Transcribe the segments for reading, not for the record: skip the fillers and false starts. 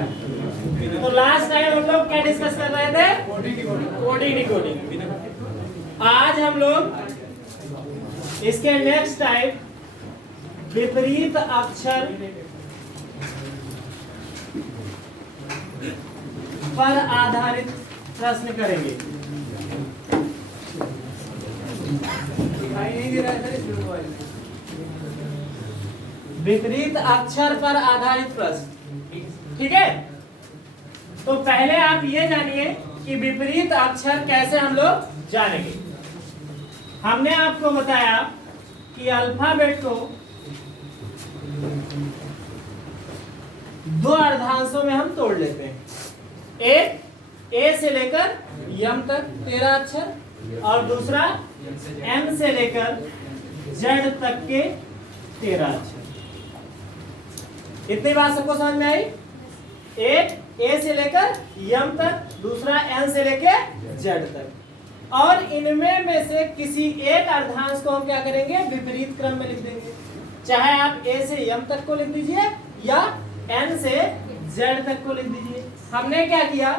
तो last time हम लोग क्या डिस्कस कर रहे थे? Coding decoding. आज हम लोग इसके नेक्स्ट टाइप विपरीत अक्षर पर आधारित प्रश्न करेंगे। विपरीत अक्षर पर आधारित प्रश्न, ठीक है। तो पहले आप ये जानिए कि विपरीत अक्षर कैसे हम लोग जानेंगे। हमने आपको बताया कि अल्फाबेट को दो अर्धांशों में हम तोड़ लेते हैं। एक ए से लेकर यम तक 13 अक्षर और दूसरा एम से लेकर जेड तक के 13 अक्षर। इतनी बात सबको समझ में आई? एक ए से लेकर यम तक, दूसरा एन से लेकर जेड तक। और इनमें में से किसी एक अर्धांश को हम क्या करेंगे? विपरीत क्रम में लिख देंगे। चाहे आप ए से यम तक को लिख दीजिए या एन से जेड तक को लिख दीजिए। हमने क्या किया?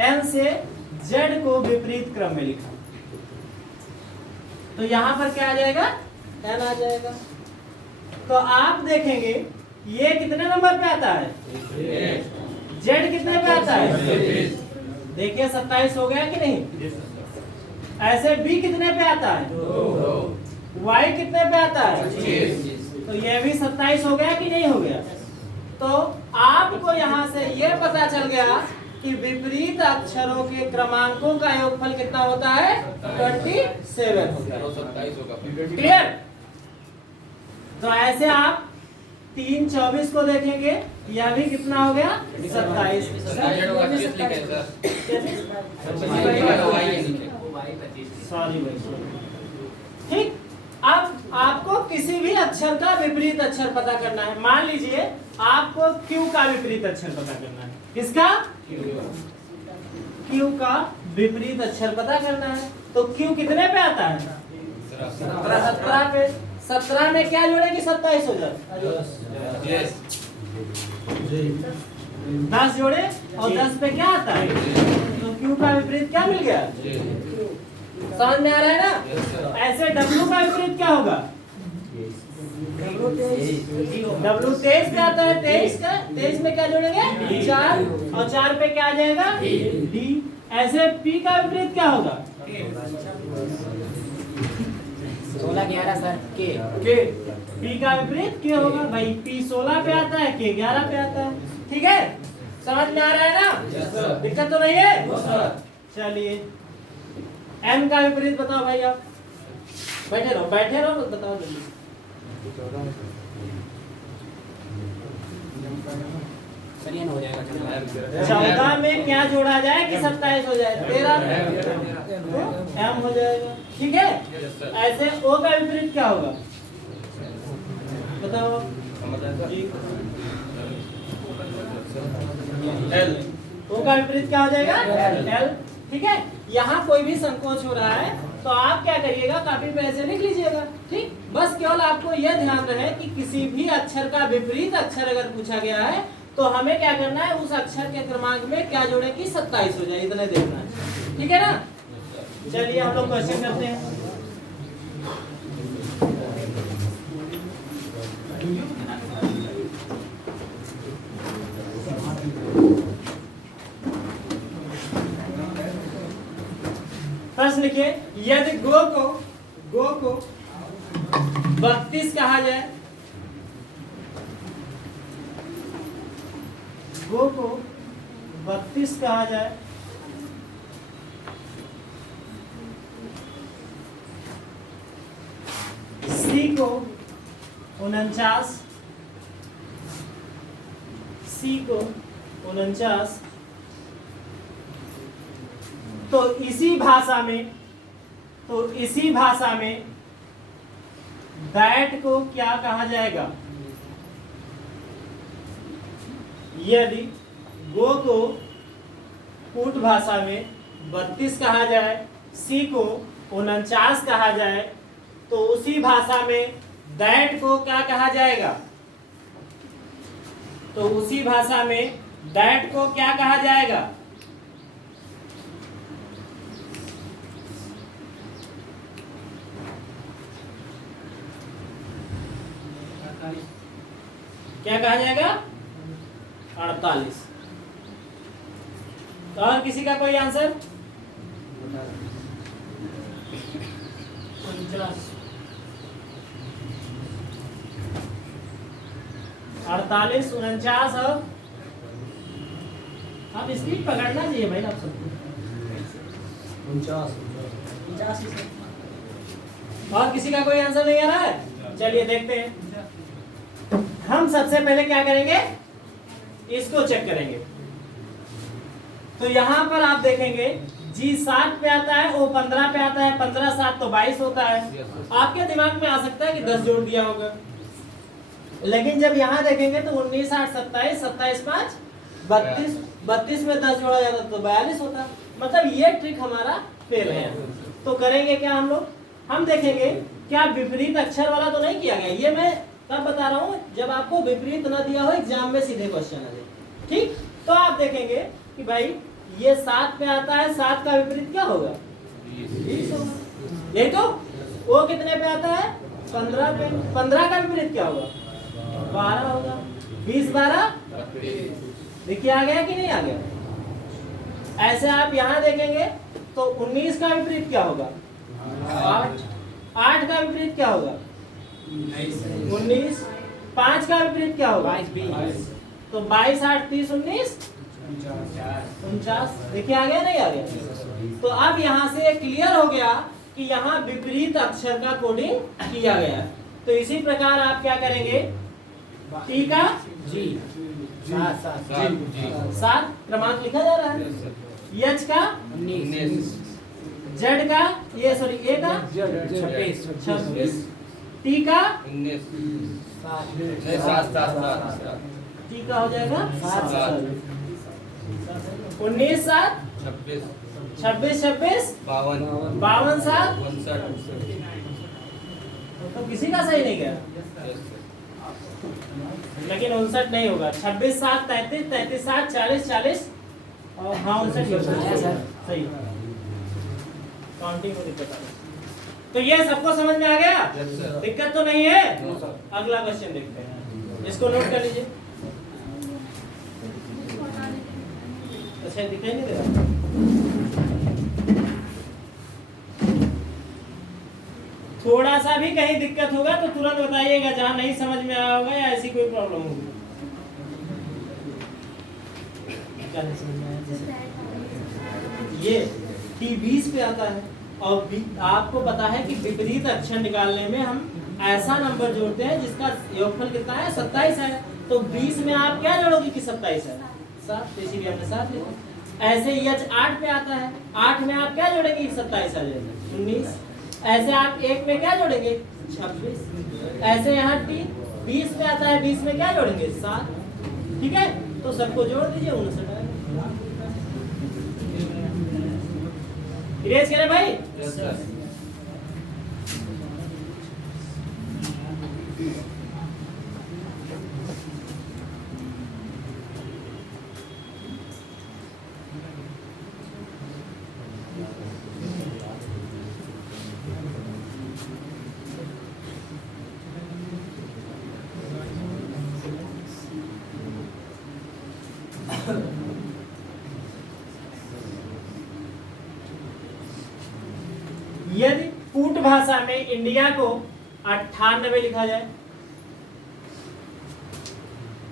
एन से जेड को विपरीत क्रम में लिखा। तो यहां पर क्या आ जाएगा? एन आ जाएगा। तो आप देखेंगे ये कितने नंबर पे आता है? जेड कितने पे आता है? देखिए 27 हो गया कि नहीं? ऐसे बी कितने पे आता है? वाई कितने पे आता है? तो ये भी 27 हो गया कि नहीं हो गया? तो आपको यहाँ से ये पता चल गया कि विपरीत अक्षरों के क्रमांकों का योगफल कितना होता है? 27 होगा। क्लियर? तो ऐसे आप 3 24 को देखेंगे, यह भी कितना हो गया? 27। सॉरी भाई, ठीक। अब आपको किसी भी अक्षर का विपरीत अक्षर पता करना है। मान लीजिए आपको Q का विपरीत अक्षर पता करना है। किसका? Q का विपरीत अक्षर पता करना है। तो Q कितने पे आता है? 17 पे। 17 में क्या जोड़ेंगे? 27 हो जाए। 10 जोड़े और 10 पे क्या आता है? तो Q का विपरीत क्या मिल गया? समझ में आ रहा है ना? ऐसे W का विपरीत क्या होगा? W 23 पे आता है। 23 का 23 में क्या जोड़ेंगे? 4 और 4 पे क्या आ जाएगा? D। ऐसे P का विपरीत क्या होगा? 16 11 सर के। P का विपरीत क्या होगा भाई? P 16 पे आता है, K 11 पे आता है। ठीक है, समझ में आ रहा है ना? दिक्कत तो नहीं है? चलिए एन का विपरीत बताओ भाई। आप बैठे रहो बताओ जल्दी। 14 में क्या जोड़ा जाए कि 27 हो जाए? 13 एम हो जाएगा। ठीक है। ऐसे ओ का विपरीत क्या होगा? बताओ एल। ओ का विपरीत क्या हो जाएगा? एल। ठीक है। यहाँ कोई भी संकोच हो रहा है तो आप क्या करिएगा? कॉपी पे ऐसे लिख लीजिएगा। ठीक, बस केवल आपको यह ध्यान रहे कि किसी भी अक्षर का विपरीत अक्षर अगर पूछा गया है तो हमें क्या करना है? उस अक्षर के क्रमांक में क्या जोड़े कि 27 हो जाए, इतना देखना है। ठीक है ना? चलिए हम लोग क्वेश्चन करते हैं। प्रश्न लिखिए, यदि गो को 32 कहा जाए, गो को 32 कहा जाए सी को 49, सी को 49, तो इसी भाषा में दैट को क्या कहा जाएगा? यदि गो को कूट भाषा में 32 कहा जाए, सी को 49 कहा जाए, तो उसी भाषा में दैट को क्या कहा जाएगा? तो उसी भाषा में दैट को क्या कहा जाएगा? क्या कहा जाएगा? 48। तो और किसी का कोई आंसर? 48, 49 और आप स्पीड पकड़ना चाहिए भाई आप सबको। 49। और किसी का कोई आंसर नहीं आ रहा है? चलिए देखते हैं। हम सबसे पहले क्या करेंगे, इसको चेक करेंगे। तो यहां पर आप देखेंगे जी 7 पे आता है, ओ 15 पे आता है, 15 7 तो 22 होता है। आपके दिमाग में आ सकता है कि 10 जोड़ दिया होगा, लेकिन जब यहां देखेंगे तो 19 8 27, 27 5 32, 32 में 10 जोड़ा जाता तो 42 होता। मतलब ये ट्रिक हमारा फेल है। तो करेंगे क्या हम लोग, हम देखेंगे क्या विपरीत अक्षर वाला तो नहीं किया गया। ये मैं तब बता रहा हूँ जब आपको विपरीत ना दिया हो, एग्जाम में सीधे क्वेश्चन आ जाए। ठीक, तो आप देखेंगे कि भाई ये 7 पे आता है, 7 का विपरीत क्या होगा? 20 होगा। यही तो। वो कितने पे आता है? 15 पे। 15 का विपरीत क्या होगा? 12 होगा। 20 12 देखिए आ गया कि नहीं आ गया? ऐसे आप यहाँ देखेंगे तो 19 का विपरीत क्या होगा? 8। 8 का विपरीत क्या होगा? 19। 5 का विपरीत क्या होगा? 22 तो 22 8 30 19 49। देखिए आ गया नहीं आ गया? तो अब यहाँ से क्लियर हो गया कि यहाँ विपरीत अक्षर का कोडिंग किया गया है। तो इसी प्रकार आप क्या करेंगे, टी का जी 7 क्रमांक लिखा जा रहा है, एच का 19 जेड का ये सॉरी ए का 26 टी का 7 टी का हो जाएगा 19 7 26 26 52 7। तो किसी का सही नहीं गया, लेकिन 59 नहीं होगा। 26 7 33, 33 7 40 40 और हाँ 59 सही। काउंटिंग में दिक्कत आ रही। तो ये सबको समझ में आ गया? दिक्कत तो नहीं है। अगला क्वेश्चन देखते हैं, इसको नोट कर लीजिए। अच्छा दिखाई नहीं दे रहा? थोड़ा सा भी कहीं दिक्कत होगा तो तुरंत बताइएगा, जहां नहीं समझ में आया होगा या ऐसी कोई प्रॉब्लम होगी। क्या नहीं समझ में आया? ये T20 पे आता है और आपको पता है कि विपरीत अक्षर निकालने में हम ऐसा नंबर जोड़ते हैं जिसका योगफल कितना है? 27 है। तो 20 में आप क्या जोड़ोगे कि 27 है? 7, तो इसीलिए हमने 7 लिखा। ऐसे यच 8 पे आता है, 8 में आप क्या जोड़ेंगे? 27 आ जाएगा 19। ऐसे आप 1 में क्या जोड़ेंगे? 26। ऐसे यहाँ टी 20 पे आता है, 20 में क्या जोड़ेंगे? 7। ठीक है, तो सबको जोड़ दीजिए 59 आएगा। इरेज करें भाई? यदि कूट भाषा में इंडिया को 98 लिखा जाए,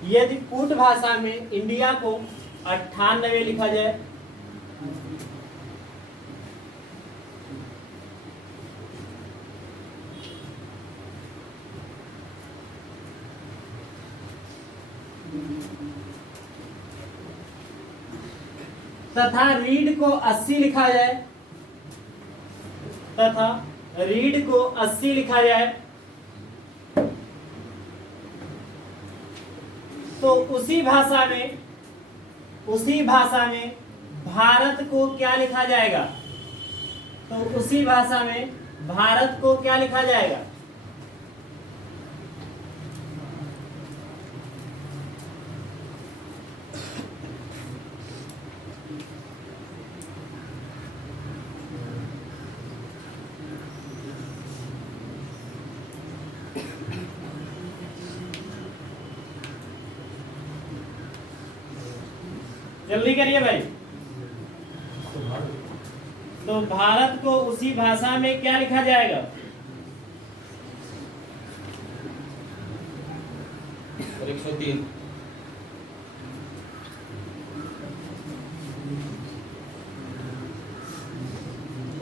यदि कूट भाषा में इंडिया को 98 लिखा जाए तथा रीड को 80 लिखा जाए, तथा रीड को 80 लिखा जाए, तो उसी भाषा में भारत को क्या लिखा जाएगा? तो उसी भाषा में भारत को क्या लिखा जाएगा? जल्दी करिए भाई। तो भारत को उसी भाषा में क्या लिखा जाएगा? और 103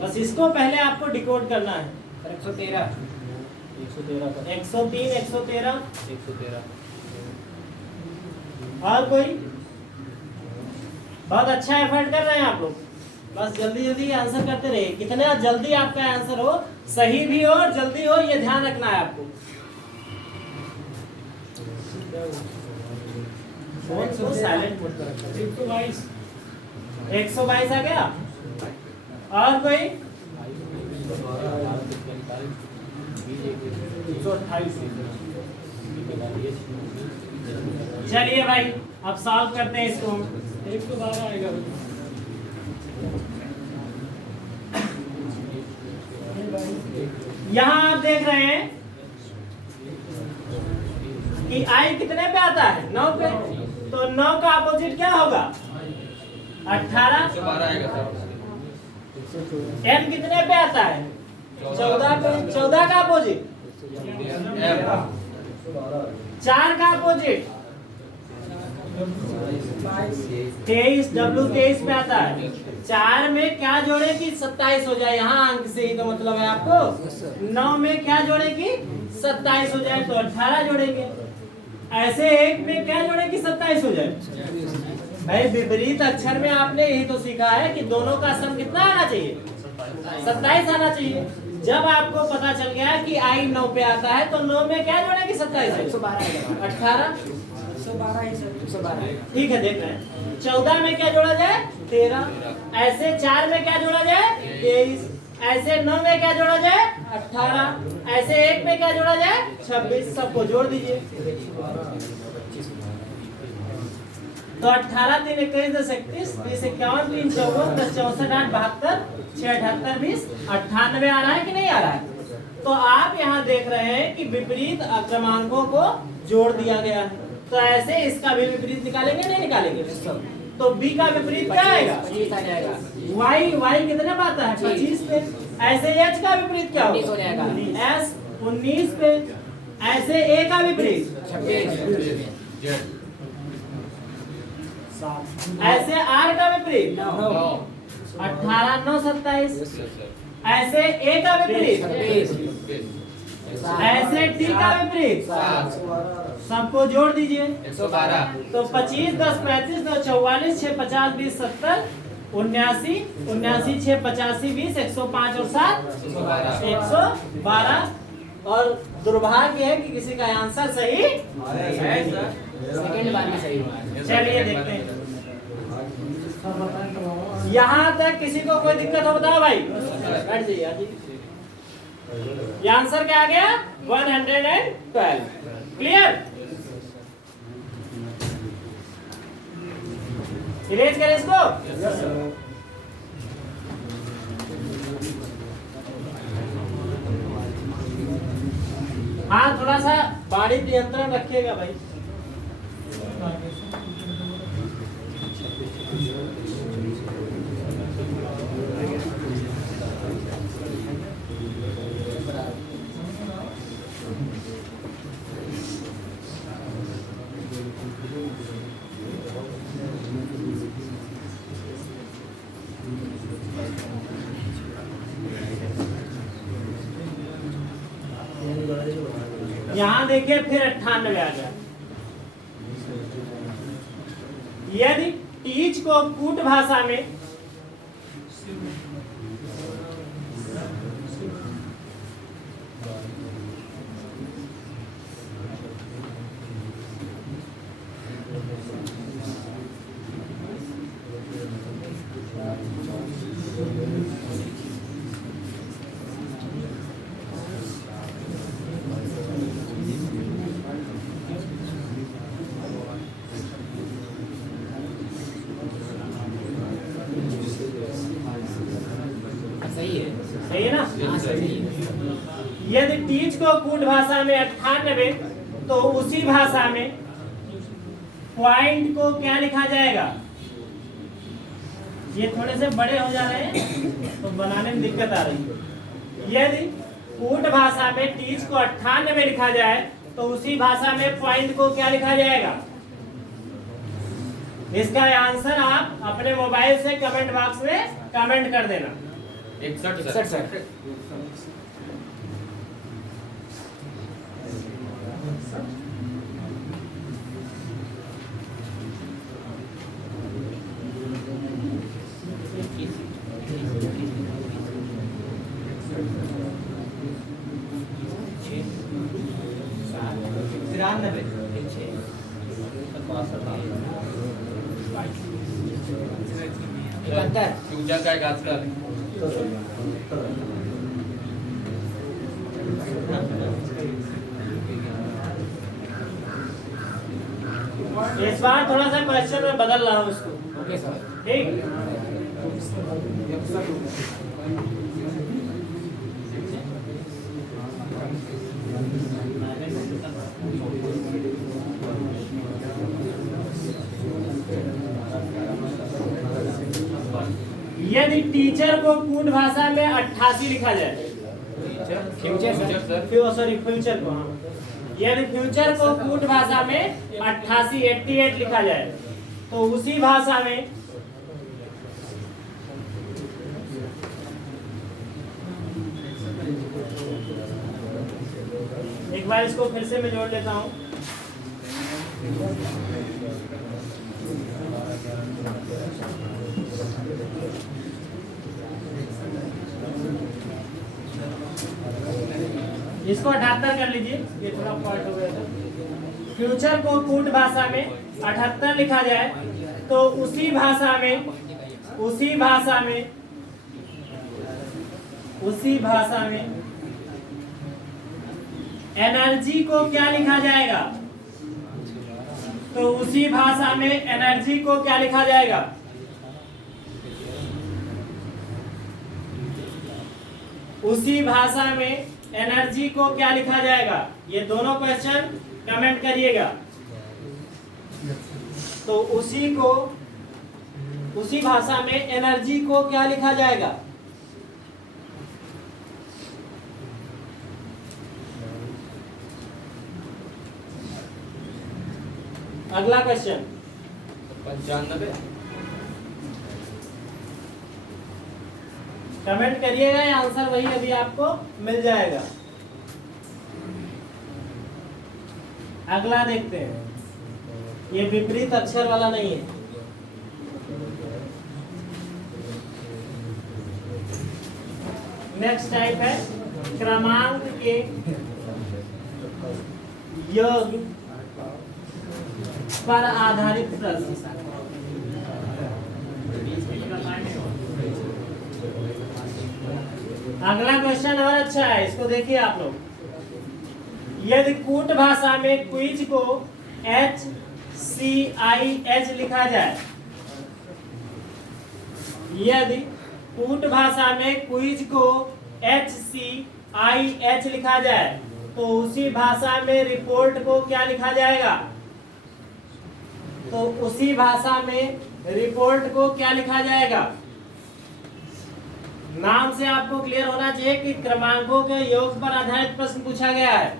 बस इसको पहले आपको डिकोड करना है। 113 103 113 113 और कोई? बहुत अच्छा एफर्ट कर रहे हैं आप लोग। बस जल्दी जल्दी आंसर करते रहिए। कितना जल्दी आपका आंसर हो, सही भी हो और जल्दी हो, ये ध्यान रखना है आपको। फोन को साइलेंट मोड पर रखना। 122 आ गया। और कोई? 128। चलिए भाई अब सॉल्व करते हैं इसको। 112 आएगा। यहाँ आप देख रहे हैं कि आई कितने पे आता है? 9 पे। तो 9 का अपोजिट क्या होगा? 18। 112 आएगा सर। एम कितने पे आता है? 14 पे। 14 का अपोजिट? 4 का अपोजिट? 23। डब्ल्यू 23 पे आता है। 4 में क्या जोड़े कि 27 हो जाए? यहाँ अंक से ही तो मतलब है आपको। 9 में क्या जोड़े कि 27 हो जाए, तो 18 जोड़ेंगे। ऐसे 1 में क्या जोड़े कि 27 हो जाए? भाई विपरीत अक्षर में आपने यही तो सीखा है कि दोनों का सम कितना आना चाहिए? 27 आना चाहिए। जब आपको पता चल गया कि आई 9 पे आता है, तो 9 में क्या जोड़े कि 27 है? 18। ठीक है, देख रहे हैं। 14 में क्या जोड़ा जाए? 13। ऐसे 4 में क्या जोड़ा जाए? 23। ऐसे 9 में क्या जोड़ा जाए? 18। ऐसे 1 में क्या जोड़ा जाए? 26। सबको जोड़ दीजिए। तो 18 3 21 10 31 20 51 3 54 10 64 8 72 6 78 20 98 आ रहा है कि नहीं आ रहा है? तो आप यहाँ देख रहे हैं कि विपरीत क्रमांकों को जोड़ दिया गया है। तो ऐसे इसका भी विपरीत निकालेंगे, नहीं निकालेंगे? तो बी का विपरीत क्या आएगा? 25 आ जाएगा। वाई कितने पे आता है? 25 पे। ऐसे एच का विपरीत क्या होगा? 19 हो जाएगा। एस 19 पे। ऐसे ए का विपरीत 26 ऐसे आर का विपरीत 9 18 9 27। ऐसे ए का विपरीत ऐसे टी का विपरीत 7 सबको जोड़ दीजिए। 112 तो 25 10 35 2 44 6 50 20 70 79 79 6 85 20 105 और 7 112। और दुर्भाग्य है कि किसी का आंसर सही है सर। सेकंड बार में सही हुआ। चलिए देखते हैं। यहाँ तक किसी को कोई दिक्कत हो बताओ भाई। बैठ जाइए आज। ये आंसर क्या आ गया? 112। क्लियर? इरेज करें इसको। हाँ, थोड़ा सा बाड़ी नियंत्रण रखिएगा भाई। यहाँ देखिए फिर 98 आ गया। यदि टीच को कूट भाषा में सही है ना? हाँ सही है। यदि टीच को कूट भाषा में 98, तो उसी भाषा में पॉइंट को क्या लिखा जाएगा? ये थोड़े से बड़े हो जा रहे हैं तो बनाने में दिक्कत आ रही है। यदि कूट भाषा में 30 को 98 में लिखा जाए तो उसी भाषा में पॉइंट को क्या लिखा जाएगा? इसका आंसर आप अपने मोबाइल से कमेंट बॉक्स में कमेंट कर देना। 61 सर। फ्यूचर का एक आजकल इस बार थोड़ा सा क्वेश्चन में बदल रहा हूँ उसको। Okay sir. ठीक। यदि टीचर को कूट भाषा में 88 लिखा जाए, फ्यूचर को, हाँ, यदि फ्यूचर को कूट भाषा में 88 लिखा जाए तो उसी भाषा में एक बार इसको फिर से मैं जोड़ लेता हूं। इसको 78 कर लीजिए, ये थोड़ा फॉल्ट हो गया था। फ्यूचर को कूट भाषा में 78 लिखा जाए तो उसी भाषा में एनर्जी को क्या लिखा जाएगा? तो उसी भाषा में एनर्जी को क्या लिखा जाएगा? उसी भाषा में एनर्जी को क्या लिखा जाएगा? ये दोनों क्वेश्चन कमेंट करिएगा। तो उसी भाषा में एनर्जी को क्या लिखा जाएगा? अगला क्वेश्चन 95। कमेंट करिएगा, या आंसर वही अभी आपको मिल जाएगा। अगला देखते हैं, ये विपरीत अक्षर वाला नहीं है। नेक्स्ट टाइप है क्रमांक के योग पर आधारित प्रश्न। अगला क्वेश्चन और अच्छा है, इसको देखिए आप लोग। यदि कूट भाषा में क्विज को HCIH लिखा जाए, यदि कूट भाषा में क्विज को HCIH लिखा जाए तो उसी भाषा में रिपोर्ट को क्या लिखा जाएगा? तो उसी भाषा में रिपोर्ट को क्या लिखा जाएगा? नाम से आपको क्लियर होना चाहिए कि क्रमांकों के योग पर आधारित प्रश्न पूछा गया है।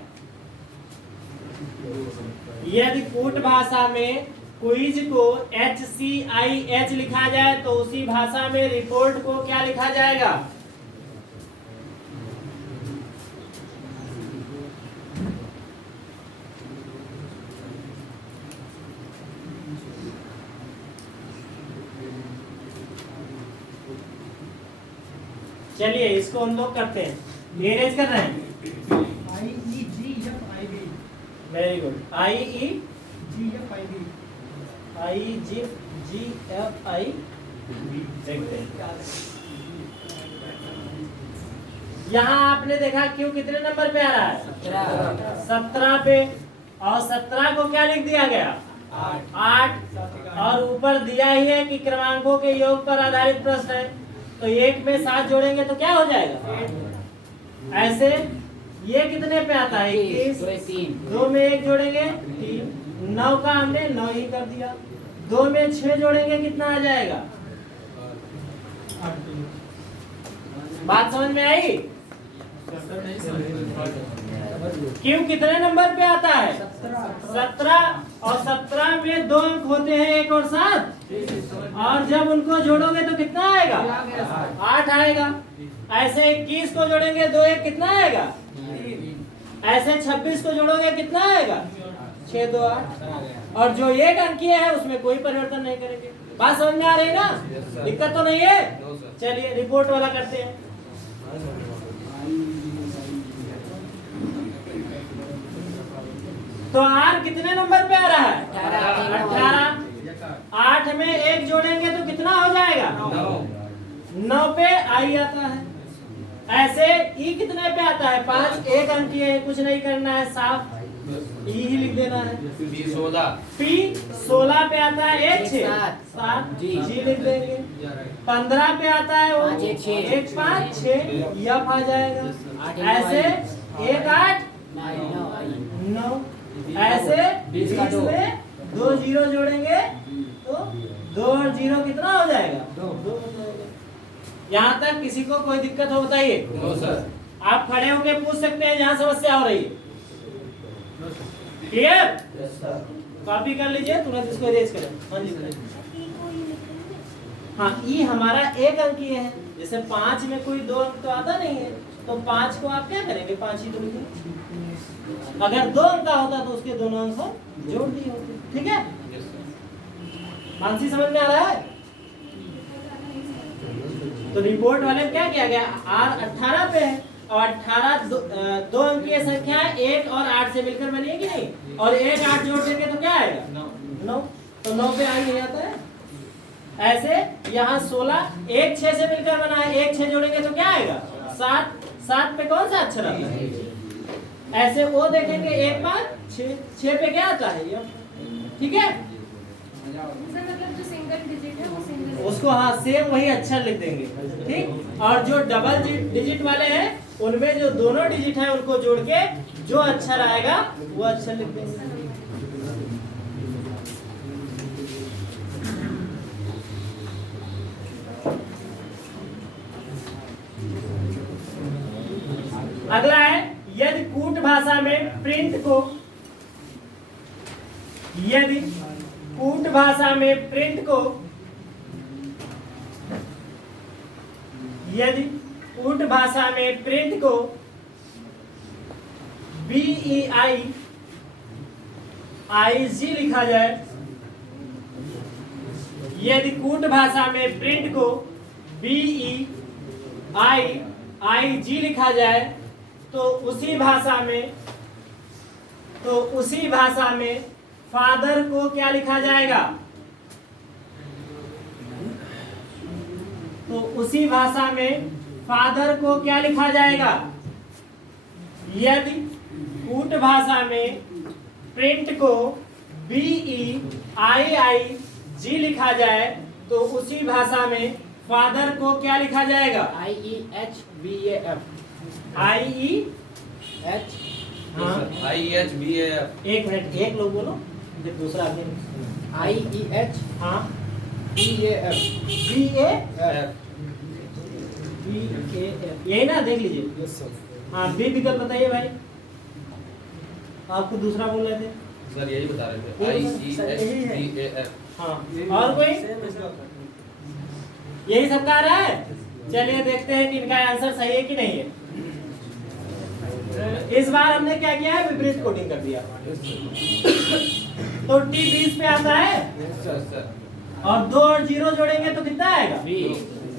यदि कूट भाषा में क्विज को HCIH लिखा जाए तो उसी भाषा में रिपोर्ट को क्या लिखा जाएगा? चलिए इसको हम लोग करते हैं, रीअरेंज कर रहे हैं। Very good. IEGFIB देखते हैं। यहाँ आपने देखा क्यों कितने नंबर पे आ रहा है? 17 पे। और 17 को क्या लिख दिया गया? 8। और ऊपर दिया ही है कि क्रमांकों के योग पर आधारित प्रश्न है, तो 1 में 7 जोड़ेंगे तो क्या हो जाएगा? ऐसे ये कितने पे आता है? 21। 2 में 1 जोड़ेंगे 3। 9 का हमने 9 ही कर दिया। 2 में 6 जोड़ेंगे कितना आ जाएगा? बात समझ में आई? क्यों कितने नंबर पे आता है? 17। और 17 में 2 अंक होते हैं 1 और 7, और जब उनको जोड़ोगे तो कितना आएगा? 8 आएगा। ऐसे 21 को जोड़ेंगे 2 1 कितना आएगा? ऐसे 26 को जोड़ोगे कितना आएगा? 6 2 8। और जो एक अंकीय है उसमें कोई परिवर्तन नहीं करेंगे। बात समझ में आ रही है ना? दिक्कत तो नहीं है? चलिए रिपोर्ट वाला करते हैं। तो आर कितने नंबर पे आ रहा है? 18। 8 में 1 जोड़ेंगे तो कितना हो जाएगा? 9 पे आई आता है। ऐसे ई कितने पे आता है? 5। एक अंकीय है, कुछ नहीं करना है, साफ ई ही लिख देना है। पी 16 पे आता है 1 6 7 जी लिख देंगे। 15 पे आता है वो 1 5 6 यफ आ जाएगा। ऐसे 1 8 9। ऐसे 20 में 2 0 जोड़ेंगे तो 2 और 0 कितना हो जाएगा? 2 हो जाएगा। यहाँ तक किसी को कोई दिक्कत हो बताइए? आप खड़े होकर पूछ सकते हैं जहाँ समस्या हो रही है। क्लियर? कॉपी कर लीजिए, तुरंत इसको इरेज करें। हाँ जी। हाँ, ई हमारा एक अंकीय है। जैसे 5 में कोई 2 अंक तो आता नहीं है, तो 5 को आप क्या करेंगे? 5 ही तो लिखेंगे। अगर 2 अंक का होता तो उसके दोनों अंक जोड़ दिए होते। ठीक है? मानसी समझ में आ रहा है? तो रिपोर्ट वाले में क्या किया गया? आर 18 पे है, और 18 दो अंकीय संख्या 1 और 8 से मिलकर बनी है कि नहीं? और 1 8 जोड़ देंगे तो क्या आएगा? 9। तो 9 पे आई नहीं आता है। ऐसे यहाँ 16 1 6 से मिलकर बना है, 1 6 जोड़ेंगे तो क्या आएगा? 7। 7 पे कौन सा अक्षर आता है? ऐसे वो देखेंगे 1 5 6 6 पे क्या आता है? ये ठीक है? मतलब जो सिंगल डिजिट है वो सिंगल, उसको हाँ सेम वही अक्षर लिख देंगे। ठीक? और जो डबल डिजिट वाले हैं उनमें जो दोनों डिजिट है उनको जोड़ के जो अक्षर आएगा वो अक्षर लिख देंगे। अगला है, यदि कूट भाषा में प्रिंट को, यदि कूट भाषा में प्रिंट को, यदि कूट भाषा में प्रिंट को BEIIG लिखा जाए, यदि कूट भाषा में प्रिंट को BEIIG लिखा जाए तो उसी भाषा में फादर को क्या लिखा जाएगा? तो उसी भाषा में फादर को क्या लिखा जाएगा? यदि कूट भाषा में प्रिंट को BEIIG लिखा जाए तो उसी भाषा में फादर को क्या लिखा जाएगा? IEHBAF। IEH IEHBAF। एक मिनट, एक लोग बोलो जब दूसरा आदमी। IEH हाँ BAF। BAF यही ना, देख लीजिए। हाँ बी विकल्प बताइए भाई, आपको दूसरा बोल रहे थे सर, यही बता रहे थे IEHBAF। हाँ, और कोई? यही सबका आ रहा है? चलिए देखते हैं कि इनका आंसर सही है कि नहीं है। इस बार हमने क्या किया है? विपरीत कोडिंग कर दिया। तो टी 20 पे आता है, और 2 और 0 जोड़ेंगे तो कितना आएगा?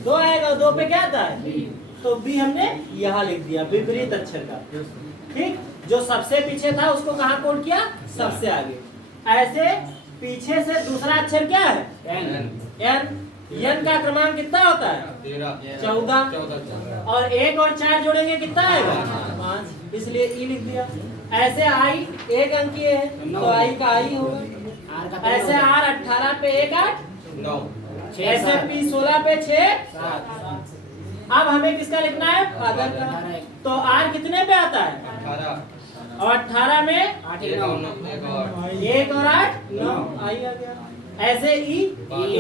2 आएगा। 2 पे क्या आता है? तो बी हमने यहाँ लिख दिया विपरीत अक्षर का। ठीक? जो सबसे पीछे था उसको कहाँ कोड किया? सबसे आगे। ऐसे पीछे से दूसरा अक्षर क्या है? एन। एन का क्रमांक कितना होता है? 14। और 1 और 4 जोड़ेंगे कितना आएगा? 5। इसलिए ई लिख दिया। ऐसे आई एक अंकीय है तो आई का आई होगा। ऐसे आर 18 पे 1 8 9। ऐसे पी 16 पे 6 अब हमें किसका लिखना है? फादर का। तो आर कितने पे आता है? 18। और 18 में 1 और 8 1 और 8 9 आई आ गया। ऐसे ई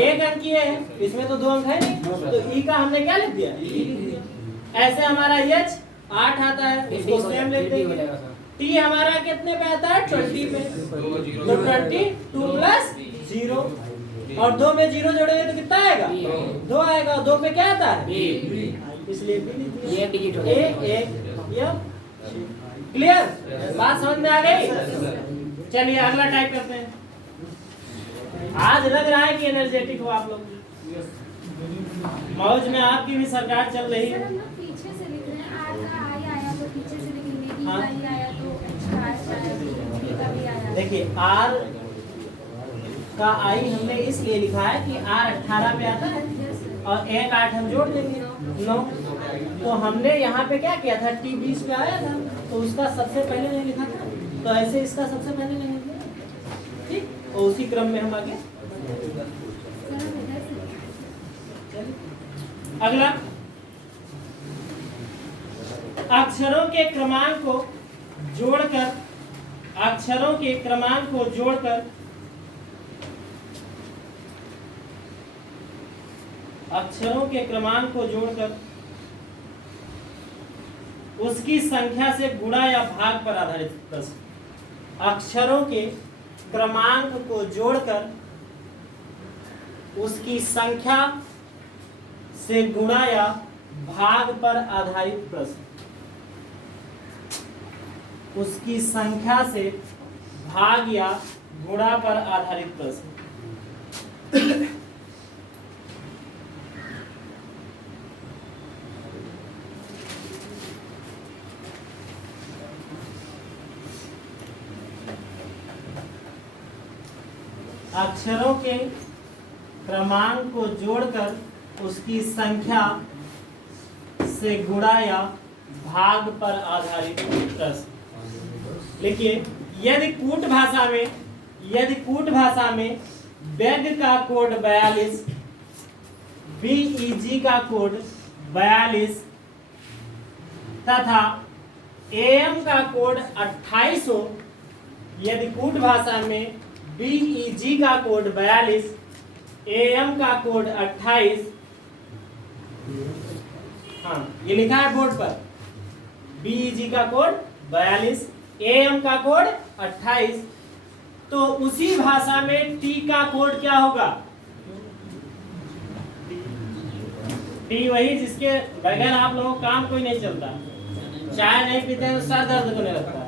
एक अंक ये है, इसमें तो 2 अंक है नहीं, तो ई का हमने क्या लिख दिया? ऐसे हमारा एच 8 आता है, उसको सेम लिख देंगे। टी हमारा कितने पे आता है? 20 पे, तो 22 प्लस 0, और 2 में 0 जोड़ेंगे तो कितना आएगा? 2 आएगा, और 2 पे क्या आता है? इसलिए बी लिख दिया। ये डिजिट हो ए जाएगा। एक क्लियर? बात समझ में आ गई? चलिए अगला टाइप करते हैं। आज लग रहा है कि एनर्जेटिक हो आप लोग, मौज में आपकी भी सरकार चल रही सर है। हम लोग पीछे से लिख रहे हैं, आर का आई आया तो पीछे से लिखेंगे, ई हाँ। का ई आया तो एच का एच आया तो बी का भी आया। देखिए आर का आई हमने इसलिए लिखा है कि आर 18 पे आता है, यस सर। और 1 8 हम जोड़ देंगे 9, तो हमने यहाँ पे क्या किया था? टी 20 पे आया था, तो उसका सबसे पहले नहीं लिखा था, तो ऐसे इसका सबसे पहले नहीं लिखा, ठीक, और उसी क्रम में हम आगे। सर हम इधर से अगला, अक्षरों के क्रमांक को जोड़कर, अक्षरों के क्रमांक को जोड़कर, अक्षरों के क्रमांक को जोड़कर उसकी संख्या से गुणा या भाग पर आधारित प्रश्न। अक्षरों के क्रमांक को जोड़कर उसकी संख्या से गुणा या भाग पर आधारित प्रश्न। उसकी संख्या से भाग या गुणा पर आधारित प्रश्न। अक्षरों के क्रमांक को जोड़कर उसकी संख्या से गुणा या भाग पर आधारित प्रश्न। लिखिए, यदि कूट भाषा में बेग का कोड 42, बीईजी का कोड 42 तथा एएम का कोड 28 हो, यदि कूट भाषा में बीईजी का कोड 42, एएम का कोड 28, हाँ ये लिखा है बोर्ड पर, बीईजी का कोड 42, एएम का कोड 28, तो उसी भाषा में टी का कोड क्या होगा? टी वही जिसके बगैर आप लोगों को काम कोई नहीं चलता। चाय नहीं पीते तो सर दर्द होने लगता है।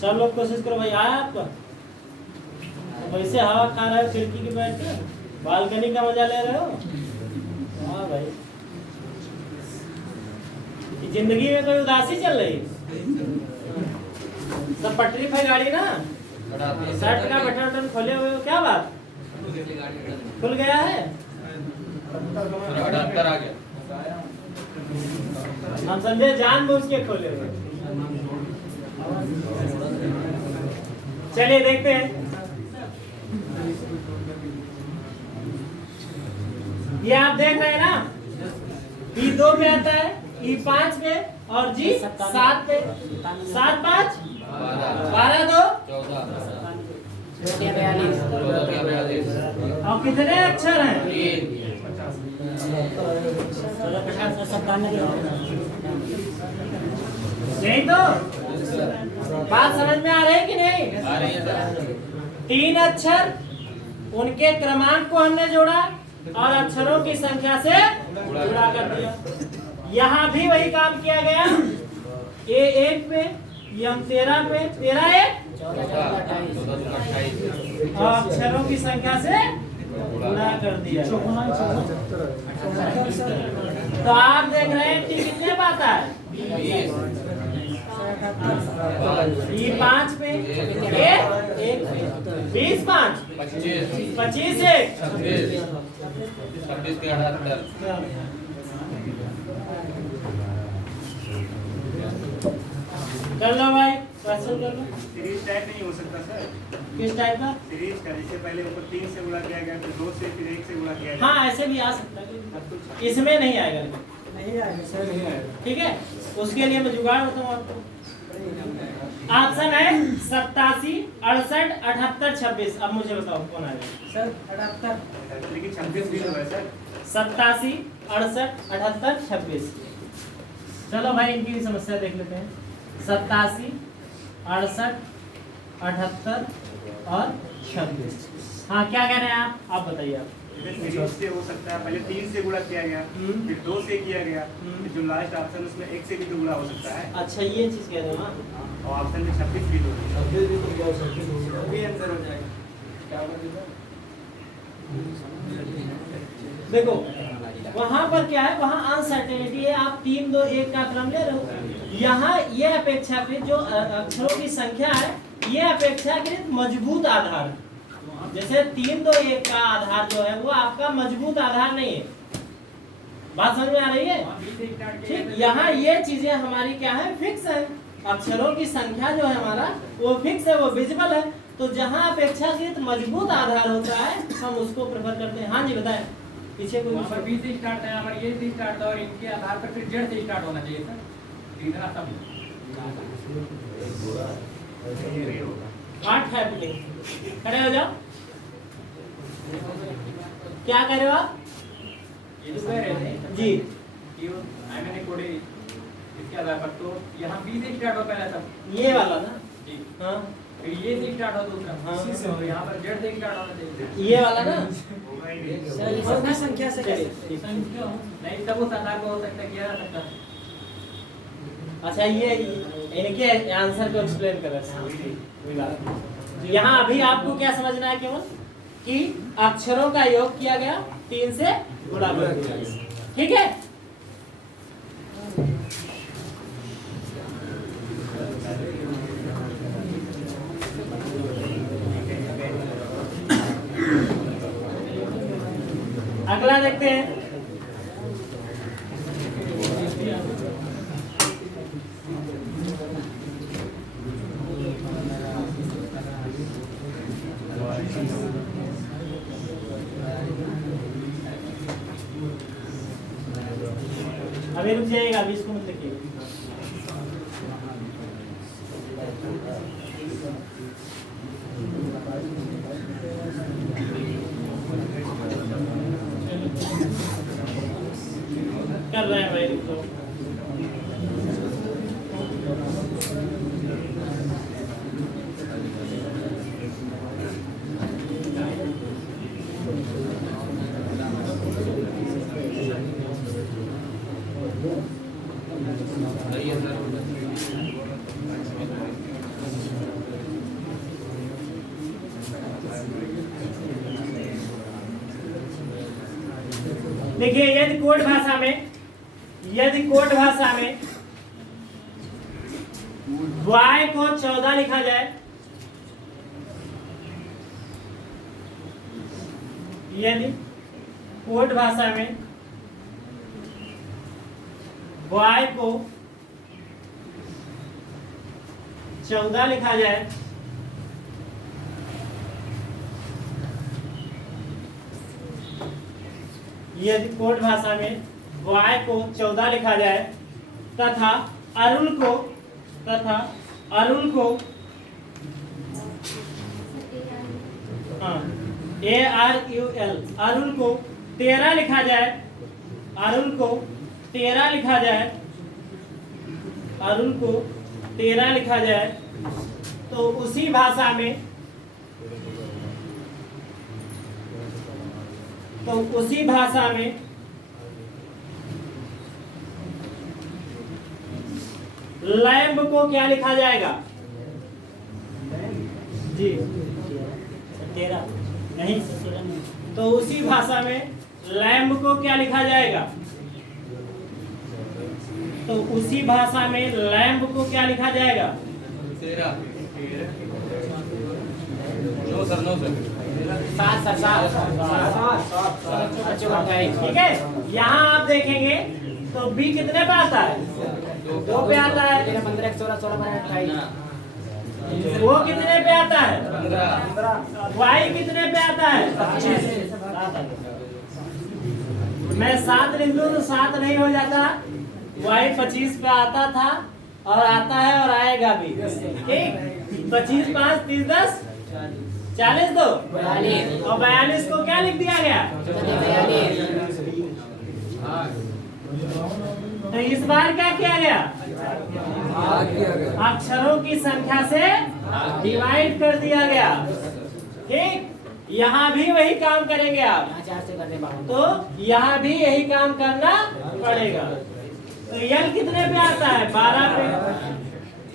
सब लोग कोशिश करो भाई, आया आपका? वैसे हवा खा रहे हो खिड़की के बैठ के, बालकनी का मजा ले रहे हो? हाँ भाई, जिंदगी में कोई उदासी चल रही है? सब पटरी पे गाड़ी ना, शर्ट का बटन खोले हुए हो, क्या बात? खुल गया है? हम समझे जानबूझ के खोले हुए। चलिए देखते हैं, ये आप देख रहे हैं ना, ई 2 पे आता है, ई 5 पे, और जी 7 पे। 7 5 12 2 और कितने अक्षर हैं? नहीं तो बात समझ में आ रही है कि नहीं? आ रही है सर। 3 अक्षर, उनके क्रमांक को हमने जोड़ा और अक्षरों की संख्या से गुणा कर दिया। यहाँ भी वही काम किया गया, ए 1 पे, यम 13 पे, 13 1 और अक्षरों की संख्या से गुणा कर दिया। तो आप देख रहे हैं कि कितने पे आता है? ये 5 पे, 1 पे, 20 5 25 1 26 के 78। कर लो भाई। क्वेश्चन कर लो। सीरीज टाइप नहीं हो सकता सर। किस टाइप का? सीरीज का जैसे पहले ऊपर 3 से गुणा किया गया, फिर 2 से, फिर 1 से गुणा किया गया। हाँ ऐसे भी आ सकता है, इसमें नहीं आएगा लेकिन। नहीं आएगा सर, नहीं आएगा। ठीक है, उसके लिए मैं जुगाड़ बताऊँ आपको। ऑप्शन है 87, 68, 78, 26। अब मुझे बताओ कौन आएगा? सर 78। लेकिन 26 भी तो है सर। 87, 68, 78, 26। चलो भाई इनकी भी समस्या देख लेते हैं। 87, 68, 78 और 26। हाँ क्या कह रहे हैं आप बताइए आप। सीरीज से हो सकता है, पहले 3 से गुणा किया गया, फिर 2 से किया गया, फिर जो लास्ट ऑप्शन उसमें 1 से भी तो गुणा हो सकता है। अच्छा ये चीज कह रहे हो ना। और ऑप्शन में 26 भी तो है। ये आंसर हो जाएगा। देखो वहां पर क्या है, वहां अनसर्टेनिटी है। आप 3, 2, 1 का क्रम ले रहे हो। यहाँ ये अपेक्षाकृत जो अक्षरों की संख्या है, ये अपेक्षाकृत मजबूत आधार। जैसे 3, 2, 1 का आधार जो है वो आपका मजबूत आधार नहीं है। बात समझ में आ रही है? ठीक, यहाँ ये चीजें हमारी क्या है, फिक्स है। अक्षरों की संख्या जो है हमारा वो फिक्स है, वो विजिबल है। तो जहाँ अपेक्षाकृत मजबूत आधार होता है हम उसको प्रेफर करते हैं। हाँ जी बताएं, पीछे कोई पर बी से स्टार्ट है, हमारे ये से स्टार्ट था और इनके आधार पर फिर जेड से स्टार्ट होना चाहिए सर। इतना सब व्हाट हैपनिंग? खड़े हो जाओ। क्या कर रहे हो आप? ये तो कह रहे थे जी कि मैंने कोड इसके आधार पर, तो यहाँ बी से स्टार्ट हो पहला सब। ये वाला ना। जी, हाँ फिर ये से स्टार्ट हो दूसरा, हाँ। तो यहाँ पर जेड से स्टार्ट होना चाहिए। ये वाला ना। होगा ही नहीं। कितनी संख्या से चलिए, कैसे? ठीक। नहीं तब उस आधार को हो सकता है, किया जा सकता है। अच्छा ये इनके आंसर को एक्सप्लेन कर रहे हैं। यहाँ अभी आपको क्या समझना है केवल कि अक्षरों का योग किया गया, 3 से गुणा कर दिया गया। ठीक है। अगला देखते हैं। अभी रुक जाइएगा, अभी इसको मत लिखिए। कर रहे हैं भाई, रुक जाओ। देखिए यदि कोड भाषा में y को 14 लिखा जाए, यदि कोड भाषा में y को 14 लिखा जाए, यदि कोड भाषा में y को 14 लिखा जाए तथा अरुण को ARUL अरुण को 13 लिखा जाए, तो उसी भाषा में लैम्ब को क्या लिखा जाएगा? जी 13 नहीं, तो उसी भाषा में लैम्ब को क्या लिखा जाएगा? तो उसी भाषा में लैम्ब को क्या लिखा जाएगा? 13 ठीक है। यहाँ आप देखेंगे तो बी कितने पे आता है? 2 पे आता है। 15 16 16 28 वो कितने पे आता है? 15। y कितने पे आता है? 25। मैं 7 लिख दूं तो 7 नहीं हो जाता, y 25 पे आता था और आता है और आएगा भी। ठीक, 25 5 30 10 40 दो 42 और 42 को क्या लिख दिया गया? तो इस बार क्या किया गया? अक्षरों की संख्या से डिवाइड कर दिया गया। ठीक, यहाँ भी वही काम करेंगे आप, यहाँ 4 से करने पाऊंगा तो यहाँ भी यही काम करना पड़ेगा। तो यल कितने पे आता है? 12 पे।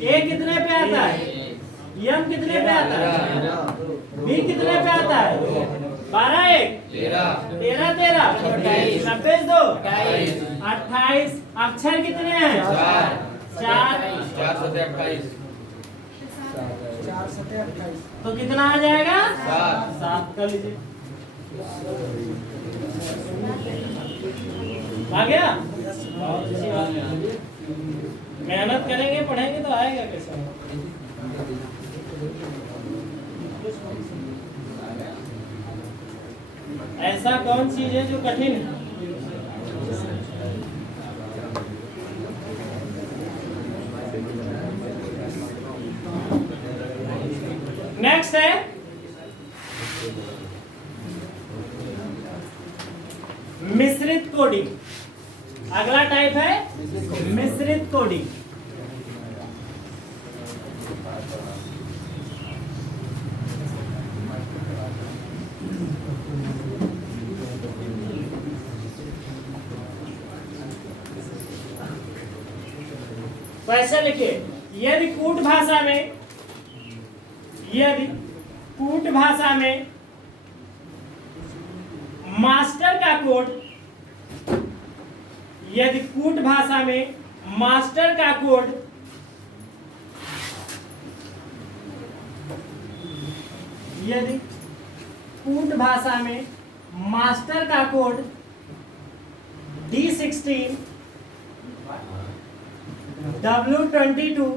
ए कितने पे आता है? यम कितने पे आता है? बी कितने पे आता है? 12 1 13 13 26 2 28। अक्षर कितने हैं? 4। 28। तो कितना आ जाएगा? 7 कर लीजिए। आ गया? बहुत अच्छी बात है। मेहनत करेंगे पढ़ेंगे तो आएगा कैसे? ऐसा कौन चीज है जो कठिन है? नेक्स्ट है मिश्रित कोडिंग। अगला टाइप है मिश्रित कोडिंग। तो ऐसा लिखिए, यदि कूट भाषा में मास्टर का कोड, यदि कूट भाषा में मास्टर का कोड यदि कूट भाषा में मास्टर का कोड D16 W22